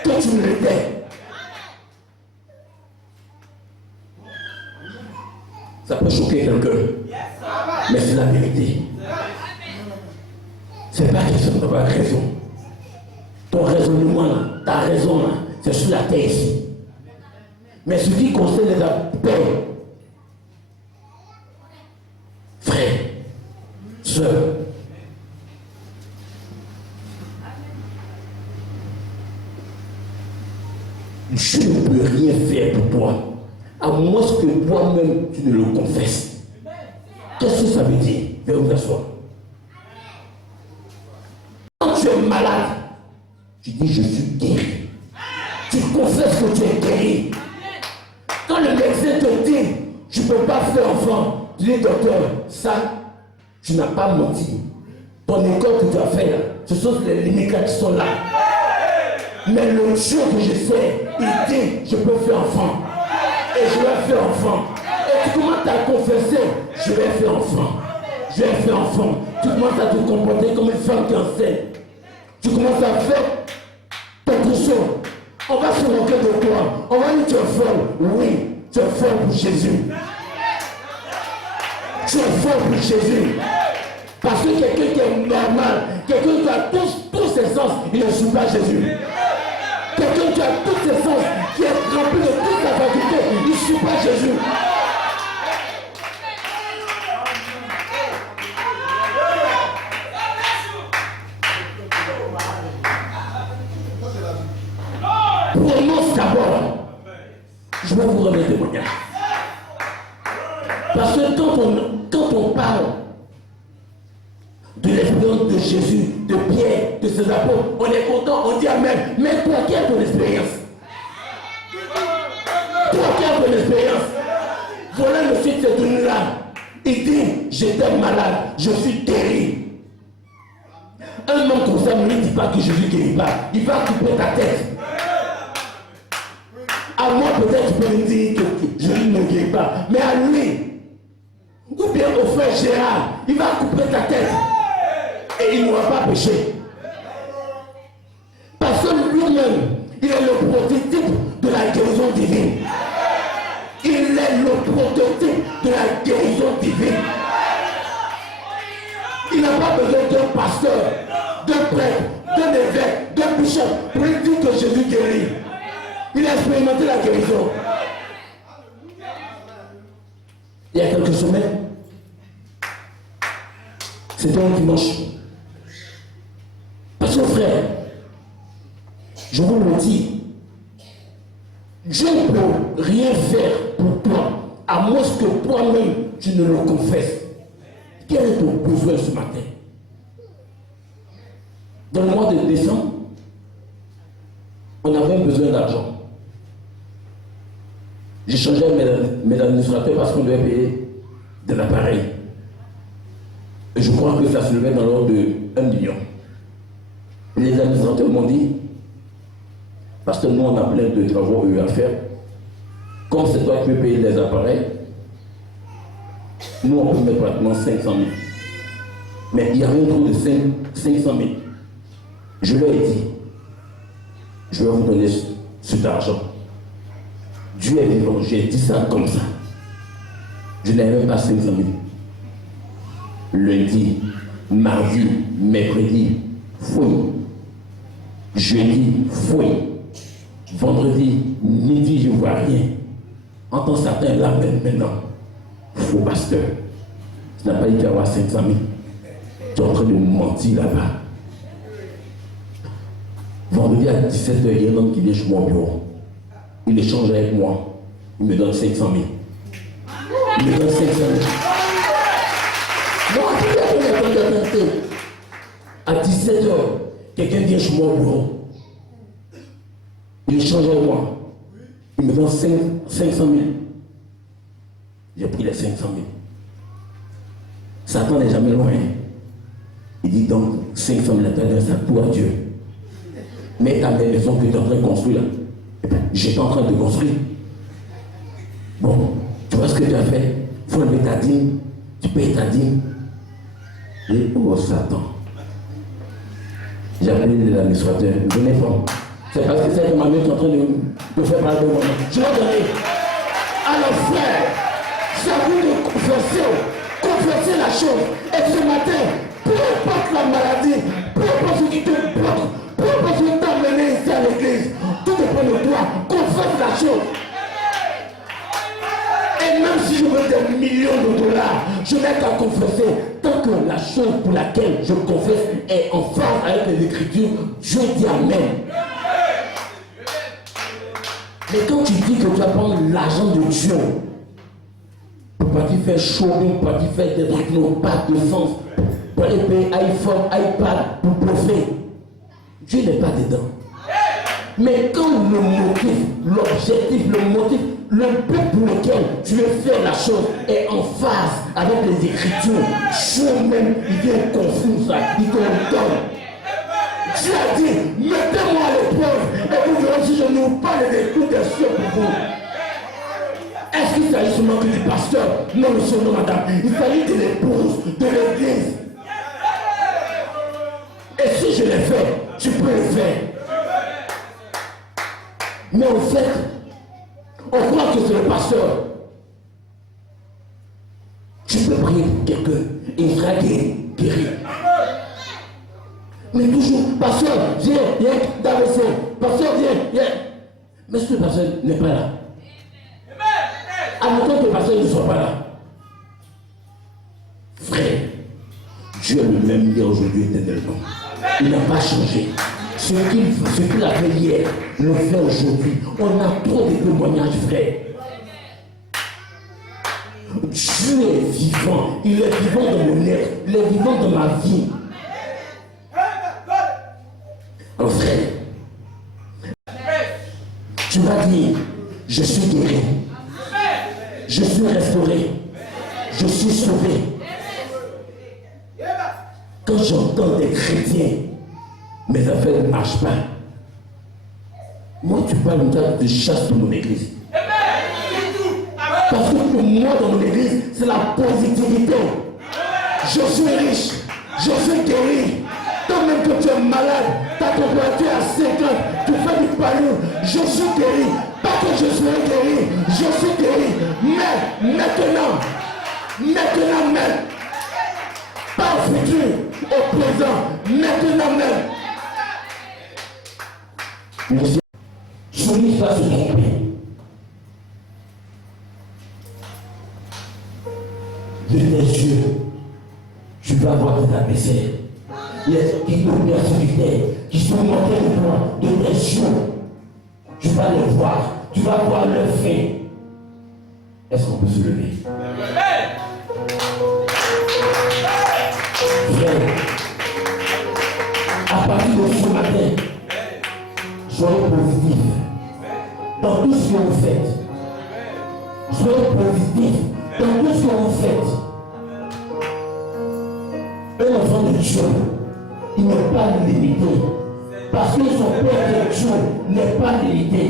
que tu ne l'étais. Ça peut choquer quelqu'un, mais c'est la vérité. C'est pas question d'avoir raison. Ton raisonnement, ta raison, c'est sur la terre ici. Mais ce qui concerne les appels, frère, sœur, Dieu ne peut rien faire pour toi, à moins que toi-même tu ne le confesses. Qu'est-ce que ça veut dire? Viens vous asseoir. Quand tu es malade, tu dis je suis guéri. Tu confesses que tu es guéri. Quand le médecin te dit tu ne peux pas faire enfant, tu dis docteur, ça, tu n'as pas menti. Ton école que tu as fait là, ce sont les limites là qui sont là. Mais le Dieu que je sais, il dit je peux faire enfant. Et je vais faire enfant. Et tu commences à confesser, je vais faire enfant. Je vais faire enfant. Tu commences à te comporter comme une femme qui enseigne. Tu commences à faire quelque chose. On va se moquer de toi. On va dire tu es folle. Oui, tu es folle pour Jésus. Tu es folle pour Jésus. Parce que quelqu'un qui est normal, quelqu'un qui a tous ses sens, il ne suit pas Jésus. Quelqu'un qui a tous ses sens, qui est rempli de toute sa faculté, il ne suit pas Jésus. Prononce d'abord. Je vais vous rendre un témoignage. Parce que quand on parle de l'expérience de Jésus, de Pierre, de ses apôtres, on est content, on dit Amen. Mais toi, qui as ton expérience? Toi qui as ton expérience? Voilà le fils de tenu là. Il dit, j'étais malade, je suis guéri. Un homme comme ça ne dit pas que Jésus ne guérit pas. Il va couper ta tête. À moi, peut-être, tu peux me dire que Jésus ne guérit pas. Mais à lui, ou bien au frère Gérard, il va couper ta tête. et il n'aura pas péché. Parce que lui-même, il est le prototype de la guérison divine. Il est le prototype de la guérison divine. Il n'a pas besoin d'un pasteur, d'un prêtre, d'un évêque, d'un bishop pour lui dire que Jésus guérit. Il a expérimenté la guérison. Il y a quelques semaines, c'était un dimanche. Parce que frère, je vous le dis, Dieu ne peut rien faire pour toi, à moins que toi-même tu ne le confesses. Quel est ton besoin ce matin? Dans le mois de décembre, on avait besoin d'argent. J'ai changé mes administrateurs parce qu'on devait payer de l'appareil. Et je crois que ça se levait dans l'ordre de 1 million. Et les administrateurs m'ont dit, parce que nous on a plein de travaux à faire, comme c'est toi qui peux payer les appareils, nous on peut mettre pratiquement 500 000. Mais il y a un trou de 500 000. Je leur ai dit, je vais vous donner cet argent. Dieu est vivant, j'ai dit ça comme ça. Je n'avais même pas 500 000. Lundi, mardi, mercredi, fouille. Jeudi, fouille. Vendredi, midi, je ne vois rien. En tant que certains là maintenant, faux pasteur. Tu n'as pas dit qu'il y avoir 500 000. Tu es en train de mentir là-bas. Vendredi à 17h, il y a un homme qui vient chez mon bureau. Il échange avec moi. Il me donne 500 000. Il me donne 500 000. Moi, à 17h, quelqu'un vient chez mon bureau. Il échange avec moi. Il me donne 500 000. J'ai pris les 500 000. Satan n'est jamais loin. Il dit donc 500 000 à ça pour à Dieu. Mais ta maison que tu es en train de construire là, j'étais en train de construire. Bon, tu vois ce que tu as fait? Il faut lever ta dîme, tu payes ta dîme. Et oh Satan. J'ai appelé l'administrateur, venez pas. C'est parce que c'est ma mère qui est en train de faire parler de moi. Je vais donner. Alors frère, c'est à vous de confesser la chose. Et ce matin, peu importe la maladie, peu importe ce qui te bloque, peu importe ce qui t'a mené ici à l'église, tout dépend de toi. Confesse la chose. Et même si je veux des millions de dollars, je n'ai qu'à confesser. Tant que la chose pour laquelle je confesse est en phase avec les Écritures, Dieu dit Amen. Mais quand tu dis que tu vas prendre l'argent de Dieu, pour partir faire shopping, pour partir faire des trucs qui n'ont pas de sens, pour aller payer iPhone, iPad, pour profiter, Dieu n'est pas dedans. Mais quand le motif, l'objectif, le motif, le but pour lequel tu veux faire la chose est en phase avec les Écritures, Dieu même, il vient confondre ça, il te donne. Dieu a dit, mettez-moi à l'épreuve et vous verrez si je n'ouvre pas les éclats des cieux pour vous. Est-ce qu'il s'agit seulement que du pasteur? Non, monsieur, non, madame. Il s'agit de l'épouse, de l'église. Et si je l'ai fait, tu peux le faire. Mais en fait, on croit que c'est le pasteur. Tu peux prier pour quelqu'un et il sera guéri. Mais toujours, pasteur, viens, d'AVC, pasteur, viens. Mais ce pasteur n'est pas là. Admettons que le pasteur ne soit pas là. Frère, Dieu est le même hier, aujourd'hui, éternellement. Il n'a pas changé. Ce qu'il a fait hier, le fait aujourd'hui. On a trop de témoignages, frère. Dieu est vivant. Il est vivant dans mon être. Il est vivant dans ma vie. Alors frère, tu vas dire, je suis guéri. Je suis restauré. Je suis sauvé. Quand j'entends des chrétiens, mes affaires ne marchent pas. Moi, tu parles de chasse dans mon église. Parce que pour moi, dans mon église, c'est la positivité. Je suis riche. Je suis guéri. Je suis guéri. Pas que je serai guéri. Je suis guéri. Mais maintenant même. Pas au futur, au présent, maintenant même. Celui qui va se tromper. De tes yeux, tu vas voir tes adversaires. Les qui te persécutaient, qui sont montés de toi, de tes yeux. Tu vas les voir, tu vas voir leurs faits. Est-ce qu'on peut se lever? Frère, à partir de ce matin, soyez positif dans tout ce que vous faites. Soyez positif dans tout ce que vous faites. Un enfant de Dieu, il n'est pas limité. Parce que son Père de Dieu n'est pas limité.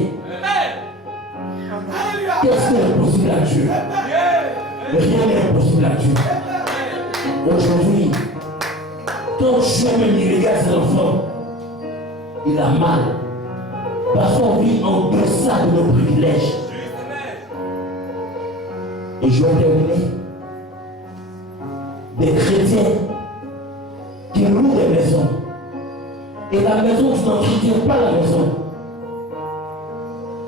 Qu'est-ce qui est impossible à Dieu? Rien n'est impossible à Dieu. Aujourd'hui, quand Dieu même regarde ses enfants, il a mal. Parce qu'on vit en deçà de nos privilèges. Et je vais terminer. Des chrétiens qui louent des maisons. Et la maison, tu n'entretiens pas la maison.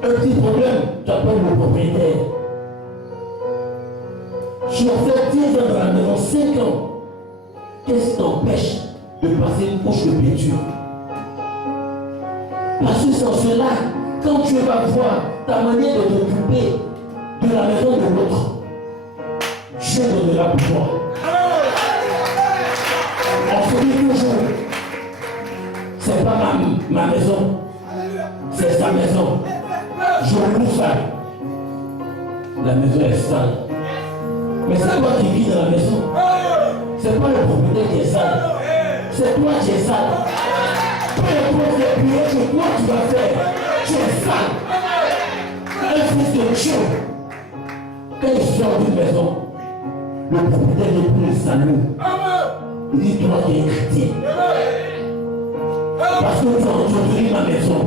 Un petit problème, tu appelles le propriétaire. Tu as fait 10 ans dans la maison, 5 ans. Qu'est-ce qui t'empêche de passer une couche de peinture? Parce que sans cela, quand tu vas voir ta manière de t'occuper de la maison de l'autre, Dieu donnera pour toi. On se dit toujours, c'est pas ma maison, c'est sa maison. Je loue ça. La maison est sale. Mais c'est toi qui vis dans la maison. C'est pas le propriétaire qui est sale. C'est toi qui es sale. Peu importe les prières que toi tu vas faire, tu es sale. Un fils de Dieu, quand il sort d'une maison, le propriétaire n'est plus le salaud. Il dit toi qui es chrétien. Parce que tu as entretenu ma maison.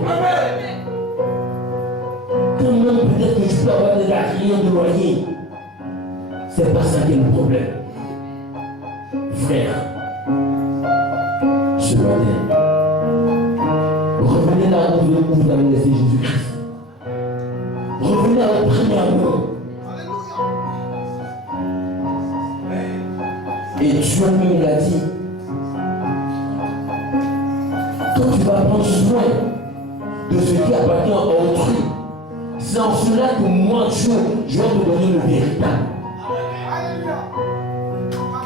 Quand même peut-être que tu peux avoir des arrières de loyer. C'est pas ça qui est le problème. Frère, ce matin, revenez là où vous avez laissé Jésus-Christ. Revenez à votre premier amour. Et Dieu même l'a dit. Quand tu vas prendre soin de ce qui appartient à autrui, c'est en cela que moi, Dieu, je vais te donner le véritable.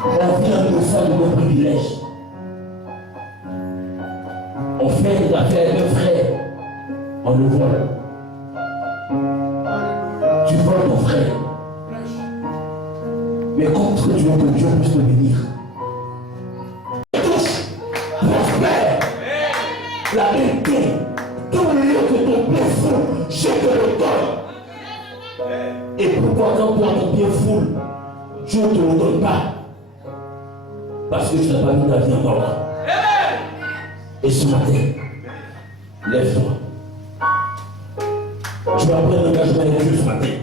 On vient de ça de nos privilèges. On fait des affaires de frère, on le vole. Tu voles ton frère. Mais comment est-ce que tu veux que Dieu puisse te bénir? Touche, prospère, la vérité, tout le lieu que ton pied foule, je te le donne. Et pourquoi quand toi ton pied foule, Dieu ne te le donne pas? Parce que tu n'as pas mis ta vie en ordre. Et ce matin, lève-toi. Tu vas prendre l'engagement avec Dieu ce matin.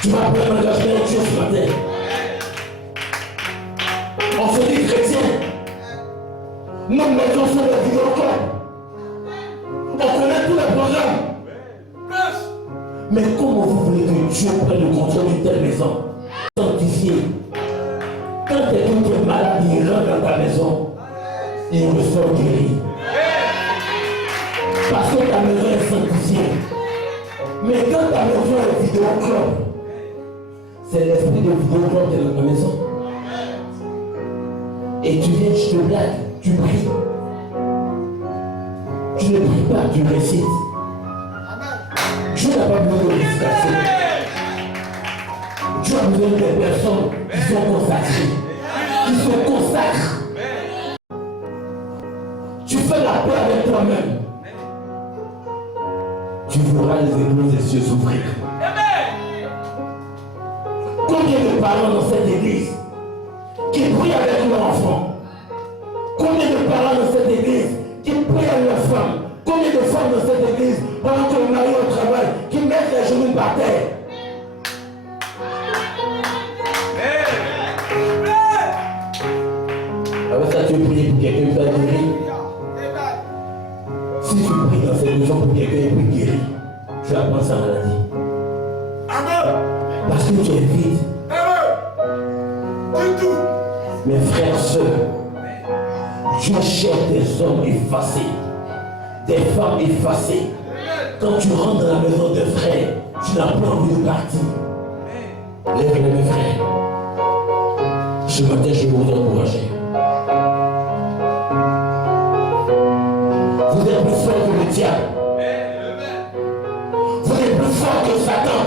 Tu vas prendre l'engagement avec Dieu ce matin. On se dit chrétien. Nos maisons sont des vidéoclubs. On connaît tous les programmes. Mais comment vous voulez que Dieu prenne le contrôle d'une telle maison? Sanctifié. Quand quelqu'un qui est malade, il rentre dans ta maison, il ressort guéri. Parce que ta maison est sanctifiée. Mais quand ta maison est vidéoclub, c'est l'esprit de vidéoclub qui est dans ta maison. Et tu viens, tu te blagues, tu pries. Tu ne pries pas, tu récites. Dieu n'a pas besoin de récitation. Dieu a besoin des personnes qui sont consacrées, qui se consacrent. Tu fais la paix avec toi-même. Tu verras les écloses des cieux s'ouvrir. Combien de parents dans cette église qui prient avec leurs enfants? Combien de parents dans cette église qui prient avec leurs femmes? Combien de femmes dans cette église veux prier pour quelqu'un qui t'a guéri, si tu pries dans cette maison pour quelqu'un qui est guéri, tu apprends sa maladie. Parce que tu es vide. Mes frères, sœurs, Dieu cherche des hommes effacés, des femmes effacées. Quand tu rentres dans la maison de frères, tu n'as pas envie de partir. Lève-les, mes frères. Ce matin, je vais vous encourager. Vous êtes plus fort que le diable. Vous êtes plus fort que Satan.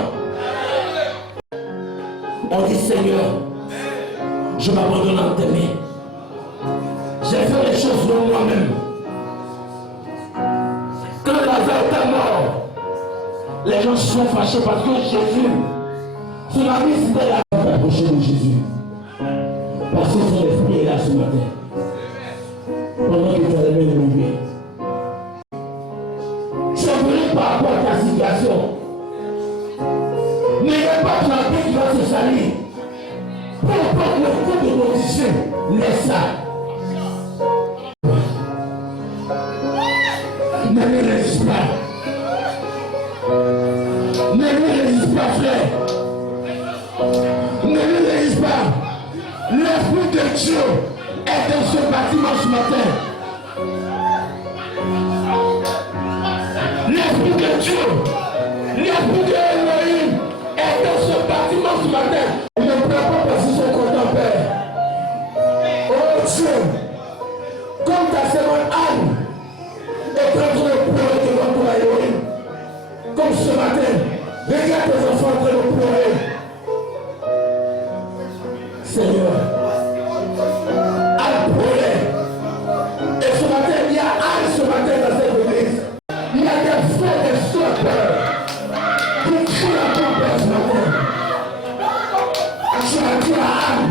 On dit Seigneur, je m'abandonne en tes mains. J'ai fait les choses de moi-même. Quand Lazare était mort, les gens sont fâchés parce que Jésus, son ami c'était la approcher de Jésus. Parce que son esprit est là ce matin. Pendant que tu as levé le lever. Tu es venu par rapport à ta situation. N'ayez pas planté qui va se salir. Peu importe le coup de condition, laisse ça. Ne me résiste pas. Ne me résiste pas, frère. Ne me résiste pas. L'Esprit de Dieu est dans ce bâtiment ce matin. L'Esprit de Dieu, l'Esprit de Elohim est dans ce bâtiment ce matin. Ne prends pas position contre ton Père. Oh Dieu, comme ta servante Anne est en train de pleurer devant toi, Elohim. Comme ce matin, regarde tes enfants en train de pleurer. Seigneur, Anne pleurait. Et ce matin, il y a Anne ce matin dans cette église. Il y a des frères et sœurs qui crient à ton Père ce matin. Je vais dire à Anne,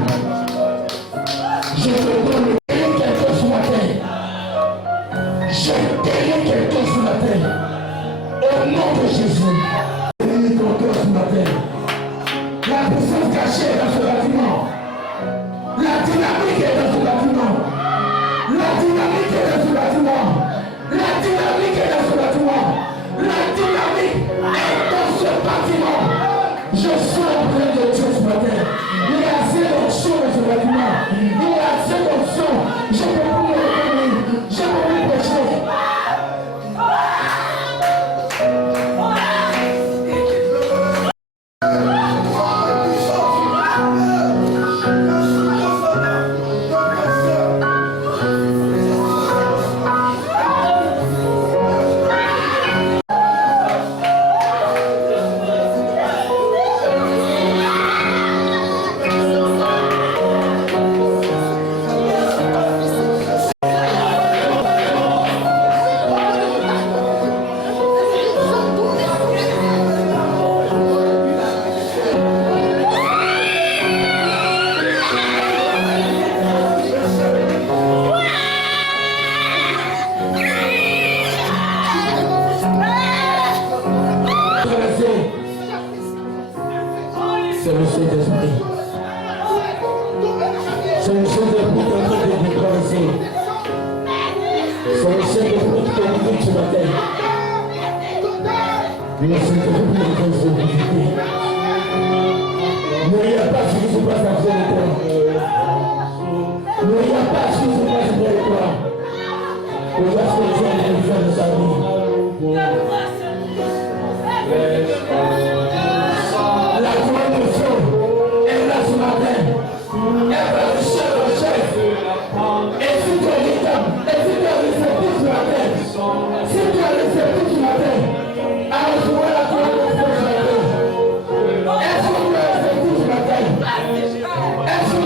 je te donne quelqu'un ce matin. Je guéris quelqu'un ce matin. Au nom de Jésus. Guéris ton cœur ce matin. La puissance cachée est dans ce bâtiment. La dynamique est dans ce bâtiment. La dynamique est dans ce bâtiment. La dynamique est dans ce bâtiment. La dynamique est dans ce bâtiment. Je suis en train de Dieu ce matin. Il y a assez d'options dans ce bâtiment. Il y a assez d'options. Je peux plus me retenir. Je peux plus pécher. C'est le Saint-Esprit. C'est le Saint-Esprit qui est en train de vous traverser. C'est le Saint-Esprit qui est venu ce matin. Le Saint-Esprit est en train de vous visiter. N'ayez pas ce qui se passe dans votre corps. N'ayez pas ce qui se passe dans votre corps. Regarde ce que Dieu a fait de sa vie. La gloire de Dieu est là ce matin. Elle va le chef de chef. Et si tu es réceptif, et si tu es réceptif ce matin, si tu es réceptif ce matin, alors je vois la gloire de Dieu ce matin. Est-ce que tu es réceptif ce matin? Est-ce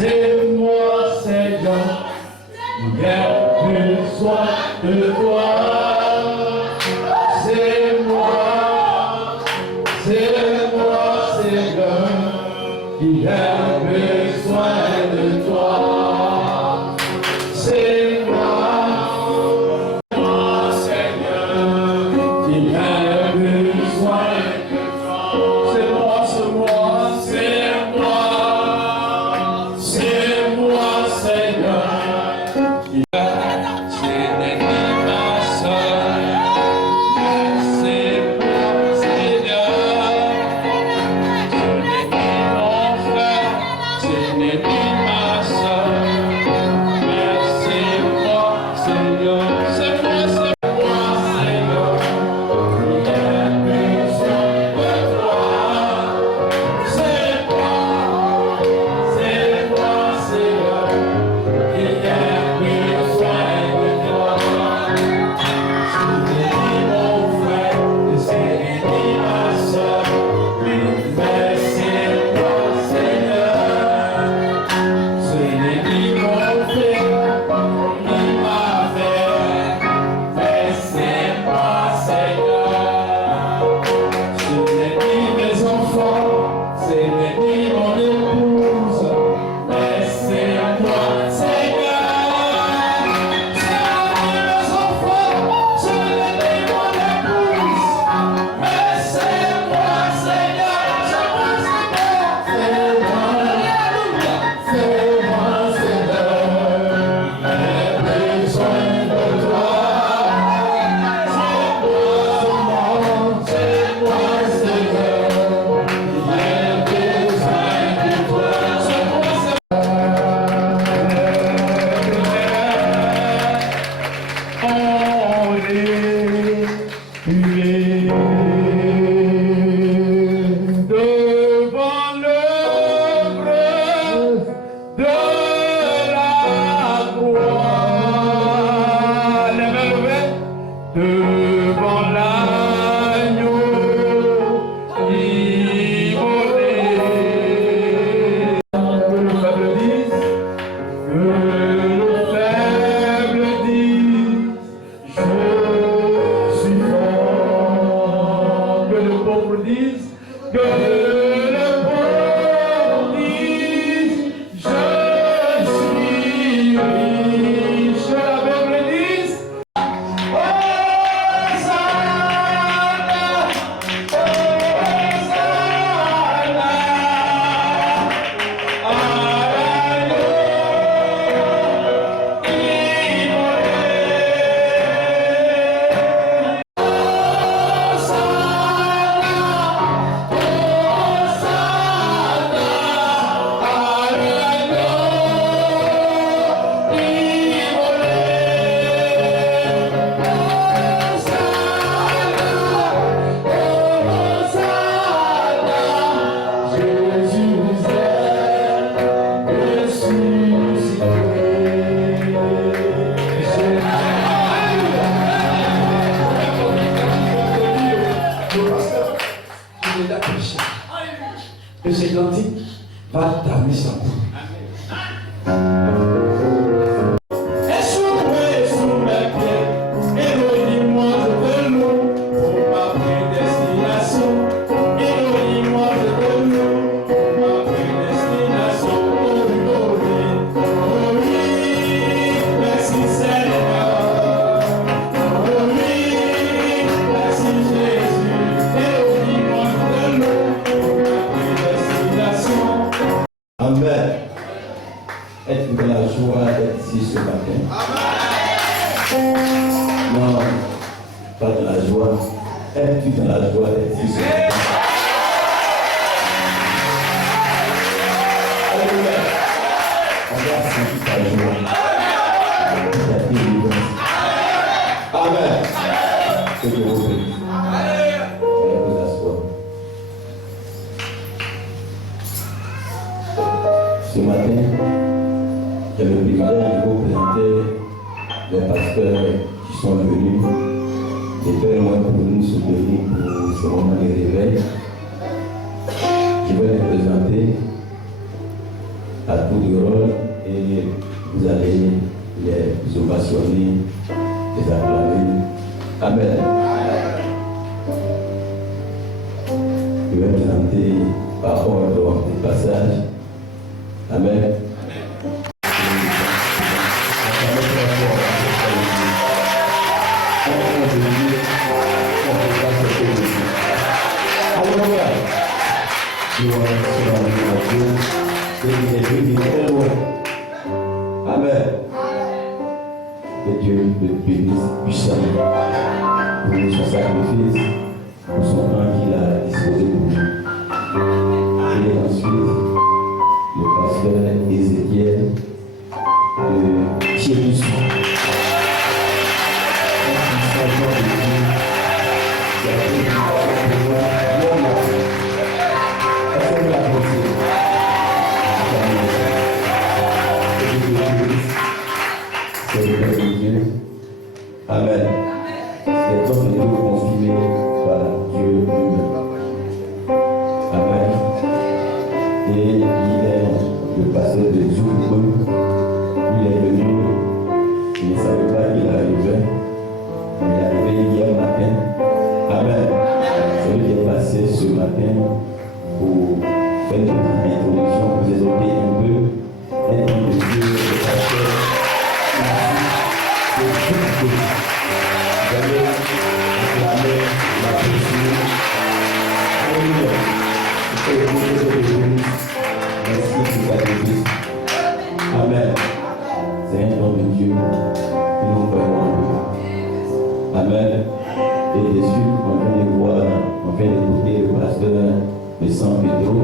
C'est moi, Seigneur, qui ai besoin de toi. C'est moi, Seigneur, qui ai besoin de toi. C'est moi, Seigneur, qui ai besoin de toi. C'est moi, Seigneur. Que ce cantique va t'amener sa boue. Amen. Êtes-vous dans la joie d'être ici ce matin? Amen. Non, pas dans la joie. Êtes-tu dans la joie d'être ici ce matin? Alléluia. On va sentir ta joie. Ta délivrance. Amen. Que Dieu vous bénisse. Allez vous asseoir. Ce matin, j'ai le privilège de vous présenter les pasteurs qui sont venus et très loin pour nous soutenir pour ce moment de réveil. Je vais les présenter à tour de rôle et vous allez les ovationner, les acclamer. Amen. Je vais présenter par ordre du passage. Amen. Amen. Que Dieu le bénisse puissamment pour son sacrifice, pour son temps qu'il a disposé pour nous. Et ensuite, le pasteur Ézéchiel de Chérus. Amen. C'est donc Dieu confirmé par Dieu lui-même. Amen. Et il est le pasteur de Zoubou. Il est venu, il ne savait pas qu'il arrivait. Il est arrivé hier matin. Amen. C'est lui qui est passé ce matin pour faire une petite introduction, pour vous exhorter un peu. Un homme de Dieu, le pasteur. Vous allez acclamer la posture. Alléluia. Merci pour ta Église. Amen. C'est un nom de Dieu que nous voyons. Amen. Et dessus, on vient de voir, on vient d'écouter le pasteur de San Pedro,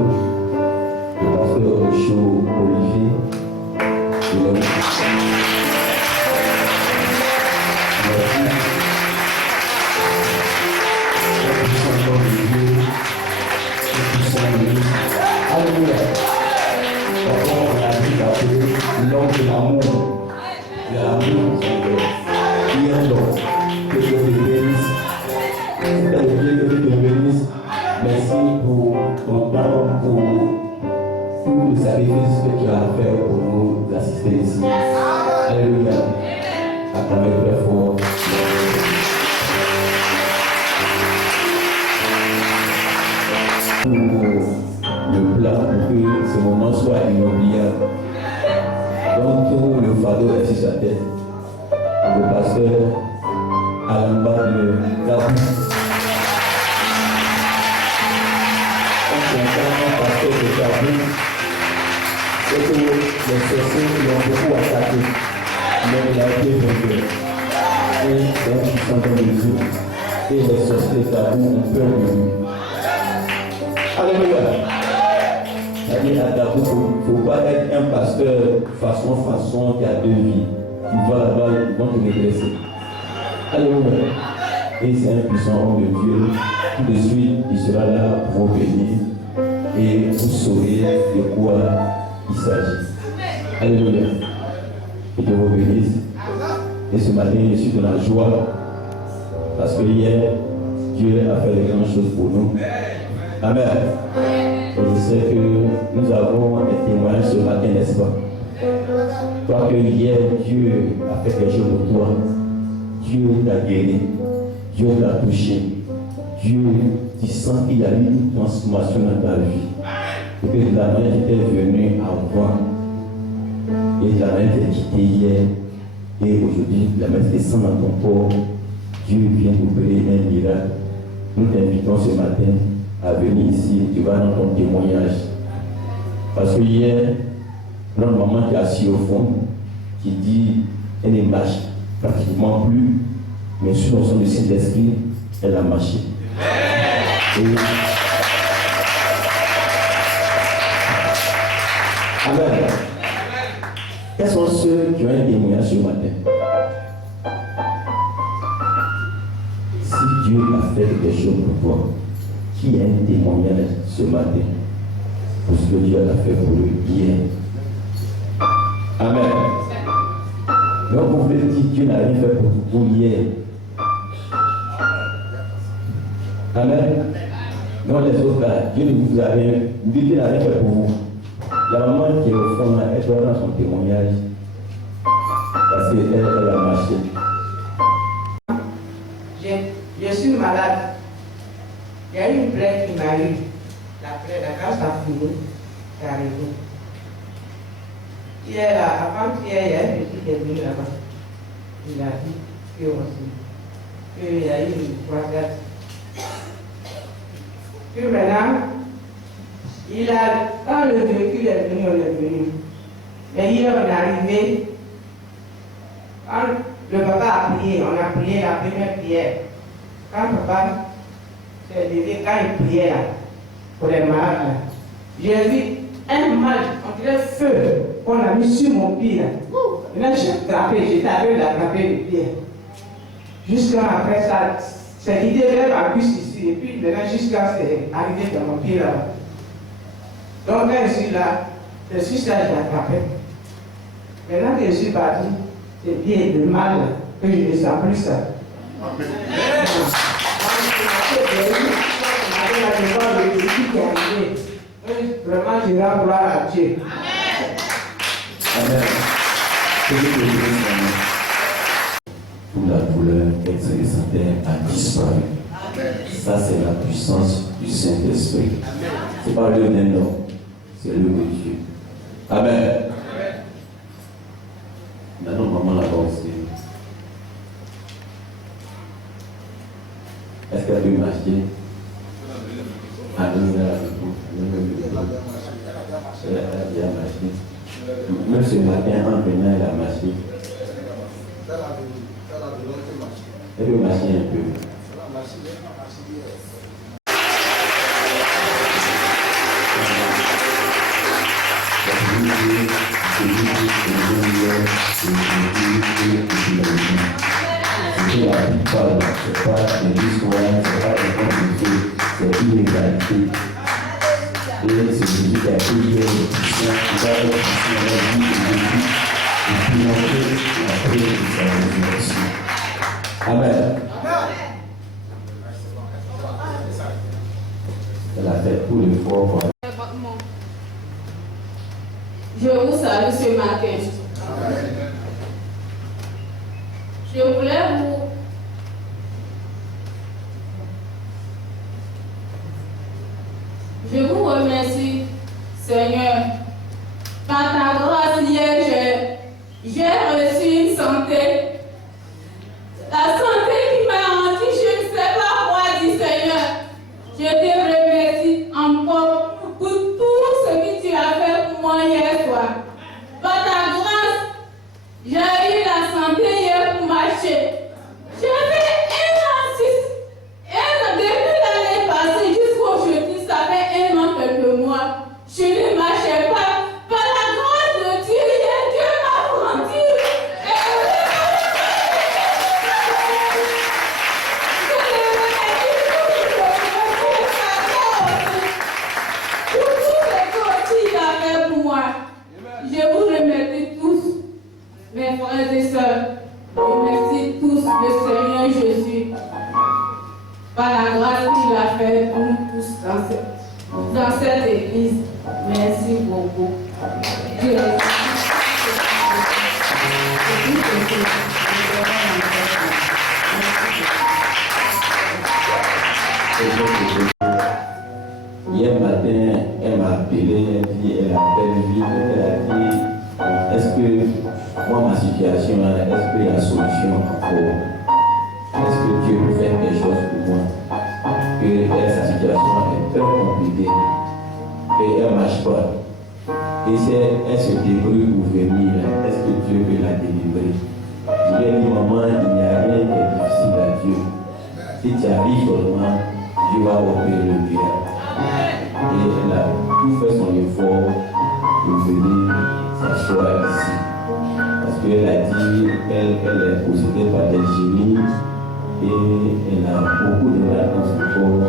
le pasteur Ocho Olivier. Alléluia. Encore on a dit d'appeler l'homme de l'amour. De l'amour, qui est un don. Que Dieu te bénisse. Que Dieu te bénisse. Merci pour ton temps, pour tout le sacrifice que tu as fait pour nous assister ici. Alléluia. Acclamez très fort. Le plan pour que ce moment soit inoubliable. Donc le fardeau est sur sa tête. Le pasteur Alamba de Gabou. Un pasteur de Gabou, c'est que les sorciers l'ont beaucoup attaqué. Mais il a été vaincu. Et c'est un puissant de Dieu. Et les sorciers de Gabou ont peur de lui. Alléluia. C'est-à-dire à Gabou, il ne faut pas être un pasteur façon qui a deux vies. Tu vas là-bas, ils vont te redresser. Alléluia. Et c'est un puissant homme de Dieu. Tout de suite, il sera là pour vous bénir. Et vous saurez de quoi il s'agit. Alléluia. Que Dieu vous bénisse. Et ce matin, je suis dans la joie. Parce que hier, Dieu a fait de grandes choses pour nous. Amen. Et je sais que nous avons des témoignages ce matin, n'est-ce pas? Toi que hier, Dieu a fait quelque chose pour toi. Dieu t'a guéri. Dieu t'a touché. Dieu, tu sens qu'il y a eu une transformation dans ta vie. Et que la main était venue avant. Et la main était quittée hier. Et aujourd'hui, la main descend dans ton corps. Dieu vient d'opérer un miracle. Nous t'invitons ce matin à venir ici, tu vas dans ton témoignage. Parce que hier, notre maman qui est assise au fond, qui dit, elle ne marche pratiquement plus, mais sur son de Saint-Esprit, elle a marché. Et... Amen. Quels sont ceux qui ont un témoignage ce matin? Si Dieu a fait quelque chose pour toi, qui a un témoignage ce matin pour ce que Dieu a fait pour lui hier? Amen. Donc vous pouvez dire Dieu n'a rien fait pour vous hier. Amen. Non, les autres là, Dieu n'a rien fait pour vous. La maman qui est au fond, là, elle doit dans son témoignage. Parce qu'elle a marché. Je suis malade. Il y a eu une plaie qui m'a eu. La grâce a fini. C'est arrivé. Hier, avant-hier, il y a un petit qui est venu là-bas. Il a dit que aussi. Qu'il y a eu une croisade. Que maintenant, quand le véhicule est venu, on est venu. Mais hier, on est arrivé. Quand le papa a prié, on a prié la première prière. Quand papa s'est levé, quand il priait là, pour les malades, j'ai vu un mal, on dirait feu, qu'on a mis sur mon pied là. Et là, j'ai attrapé, j'étais avec d'attraper le pied. Jusqu'à après ça, cette idée elle m'a pris ici, et puis maintenant jusqu'à c'est arrivé dans mon pied là. Donc quand je suis là, je suis là, j'ai attrapé. Maintenant que je suis parti, c'est bien de mal que je ne sens plus ça. Vraiment, je rends gloire à Dieu. Amen. Toute la douleur extrême a disparu. Ça, c'est la puissance du Saint-Esprit. Ce n'est pas l'œuvre d'un homme, c'est l'œuvre de Dieu. Amen. Maintenant, maman là-bas aussi. Est-ce qu'elle peut m'acheter? Elle a bien marché. Même ce matin, en venant, elle a marché. Elle peut marcher un peu. C'est la plupart, c'est pas des discours, c'est pas des conditions, c'est l'inégalité. Et c'est celui qui a pris les puissants, qui va être puissant dans la vie de Dieu, et puis montrer la paix de sa résurrection. Amen. Elle a fait tout l'effort pour. Je vous salue ce matin. Je voulais Je vous remercie, Seigneur. Par ta grâce, hier, j'ai reçu une santé. La santé qui m'a rendu, je ne sais pas quoi dire, Seigneur. Je te remercie encore pour tout ce que tu as fait pour moi hier soir. Par ta grâce, j'ai eu la santé hier pour marcher. J'ai fait depuis l'année passée jusqu'aujourd'hui, ça fait 1 an, quelques mois. Je ne marchais pas. Par la grâce de Dieu, Dieu m'a rendu. Je vous remercie tous, mes frères et sœurs. Je remercie tous le Seigneur Jésus. Par la grâce qu'il a fait pour nous tous dans cette église. Merci beaucoup. Dieu Hier matin, elle m'a appelé, elle a dit, est-ce que moi, ma situation, est-ce qu'il y a solution pour. Est-ce que Dieu peut faire quelque chose pour moi? Que sa situation est très compliquée et elle ne marche pas. Et si elle se débrouille pour venir, est-ce que Dieu peut la délivrer? Je lui ai dit, maman, il n'y a rien qui est difficile à Dieu. Si tu arrives seulement, Dieu va opérer le miracle. Et elle a tout fait son effort pour venir s'asseoir ici. Parce qu'elle a dit qu'elle est possédée par des génies et elle a beaucoup de mal dans son corps,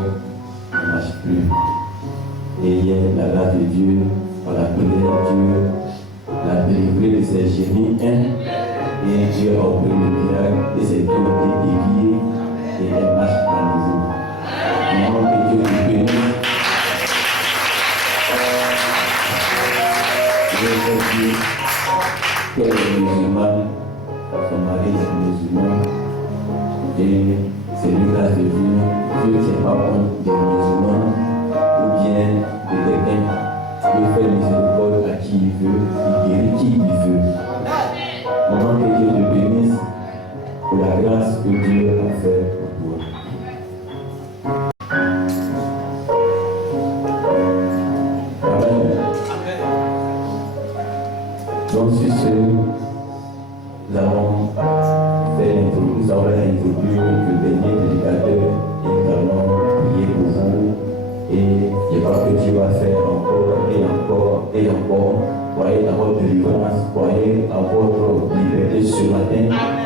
elle ne marche plus. Et hier, la grâce de Dieu, par la prière de Dieu, l'a délivrée de ces génies, et Dieu a opéré le miracle, et ses pieds ont été déviés, et elle marche à nouveau. Maintenant que Dieu vous bénisse. Dieu qu'elle est musulmane, son mari est musulman, et c'est une grâce de Dieu. Dieu ne tient pas compte des musulmans ou bien de quelqu'un. Il fait miséricorde à qui il veut, il guérit qui il veut. Maintenant que Dieu te bénisse pour la grâce que Dieu a faite pour toi. Donc, sur ce, nous avons introduit le dernier prédicateur et nous allons prier pour vous. Et je crois que Dieu va faire encore et encore et encore. Croyez dans votre délivrance, croyez en votre liberté ce matin.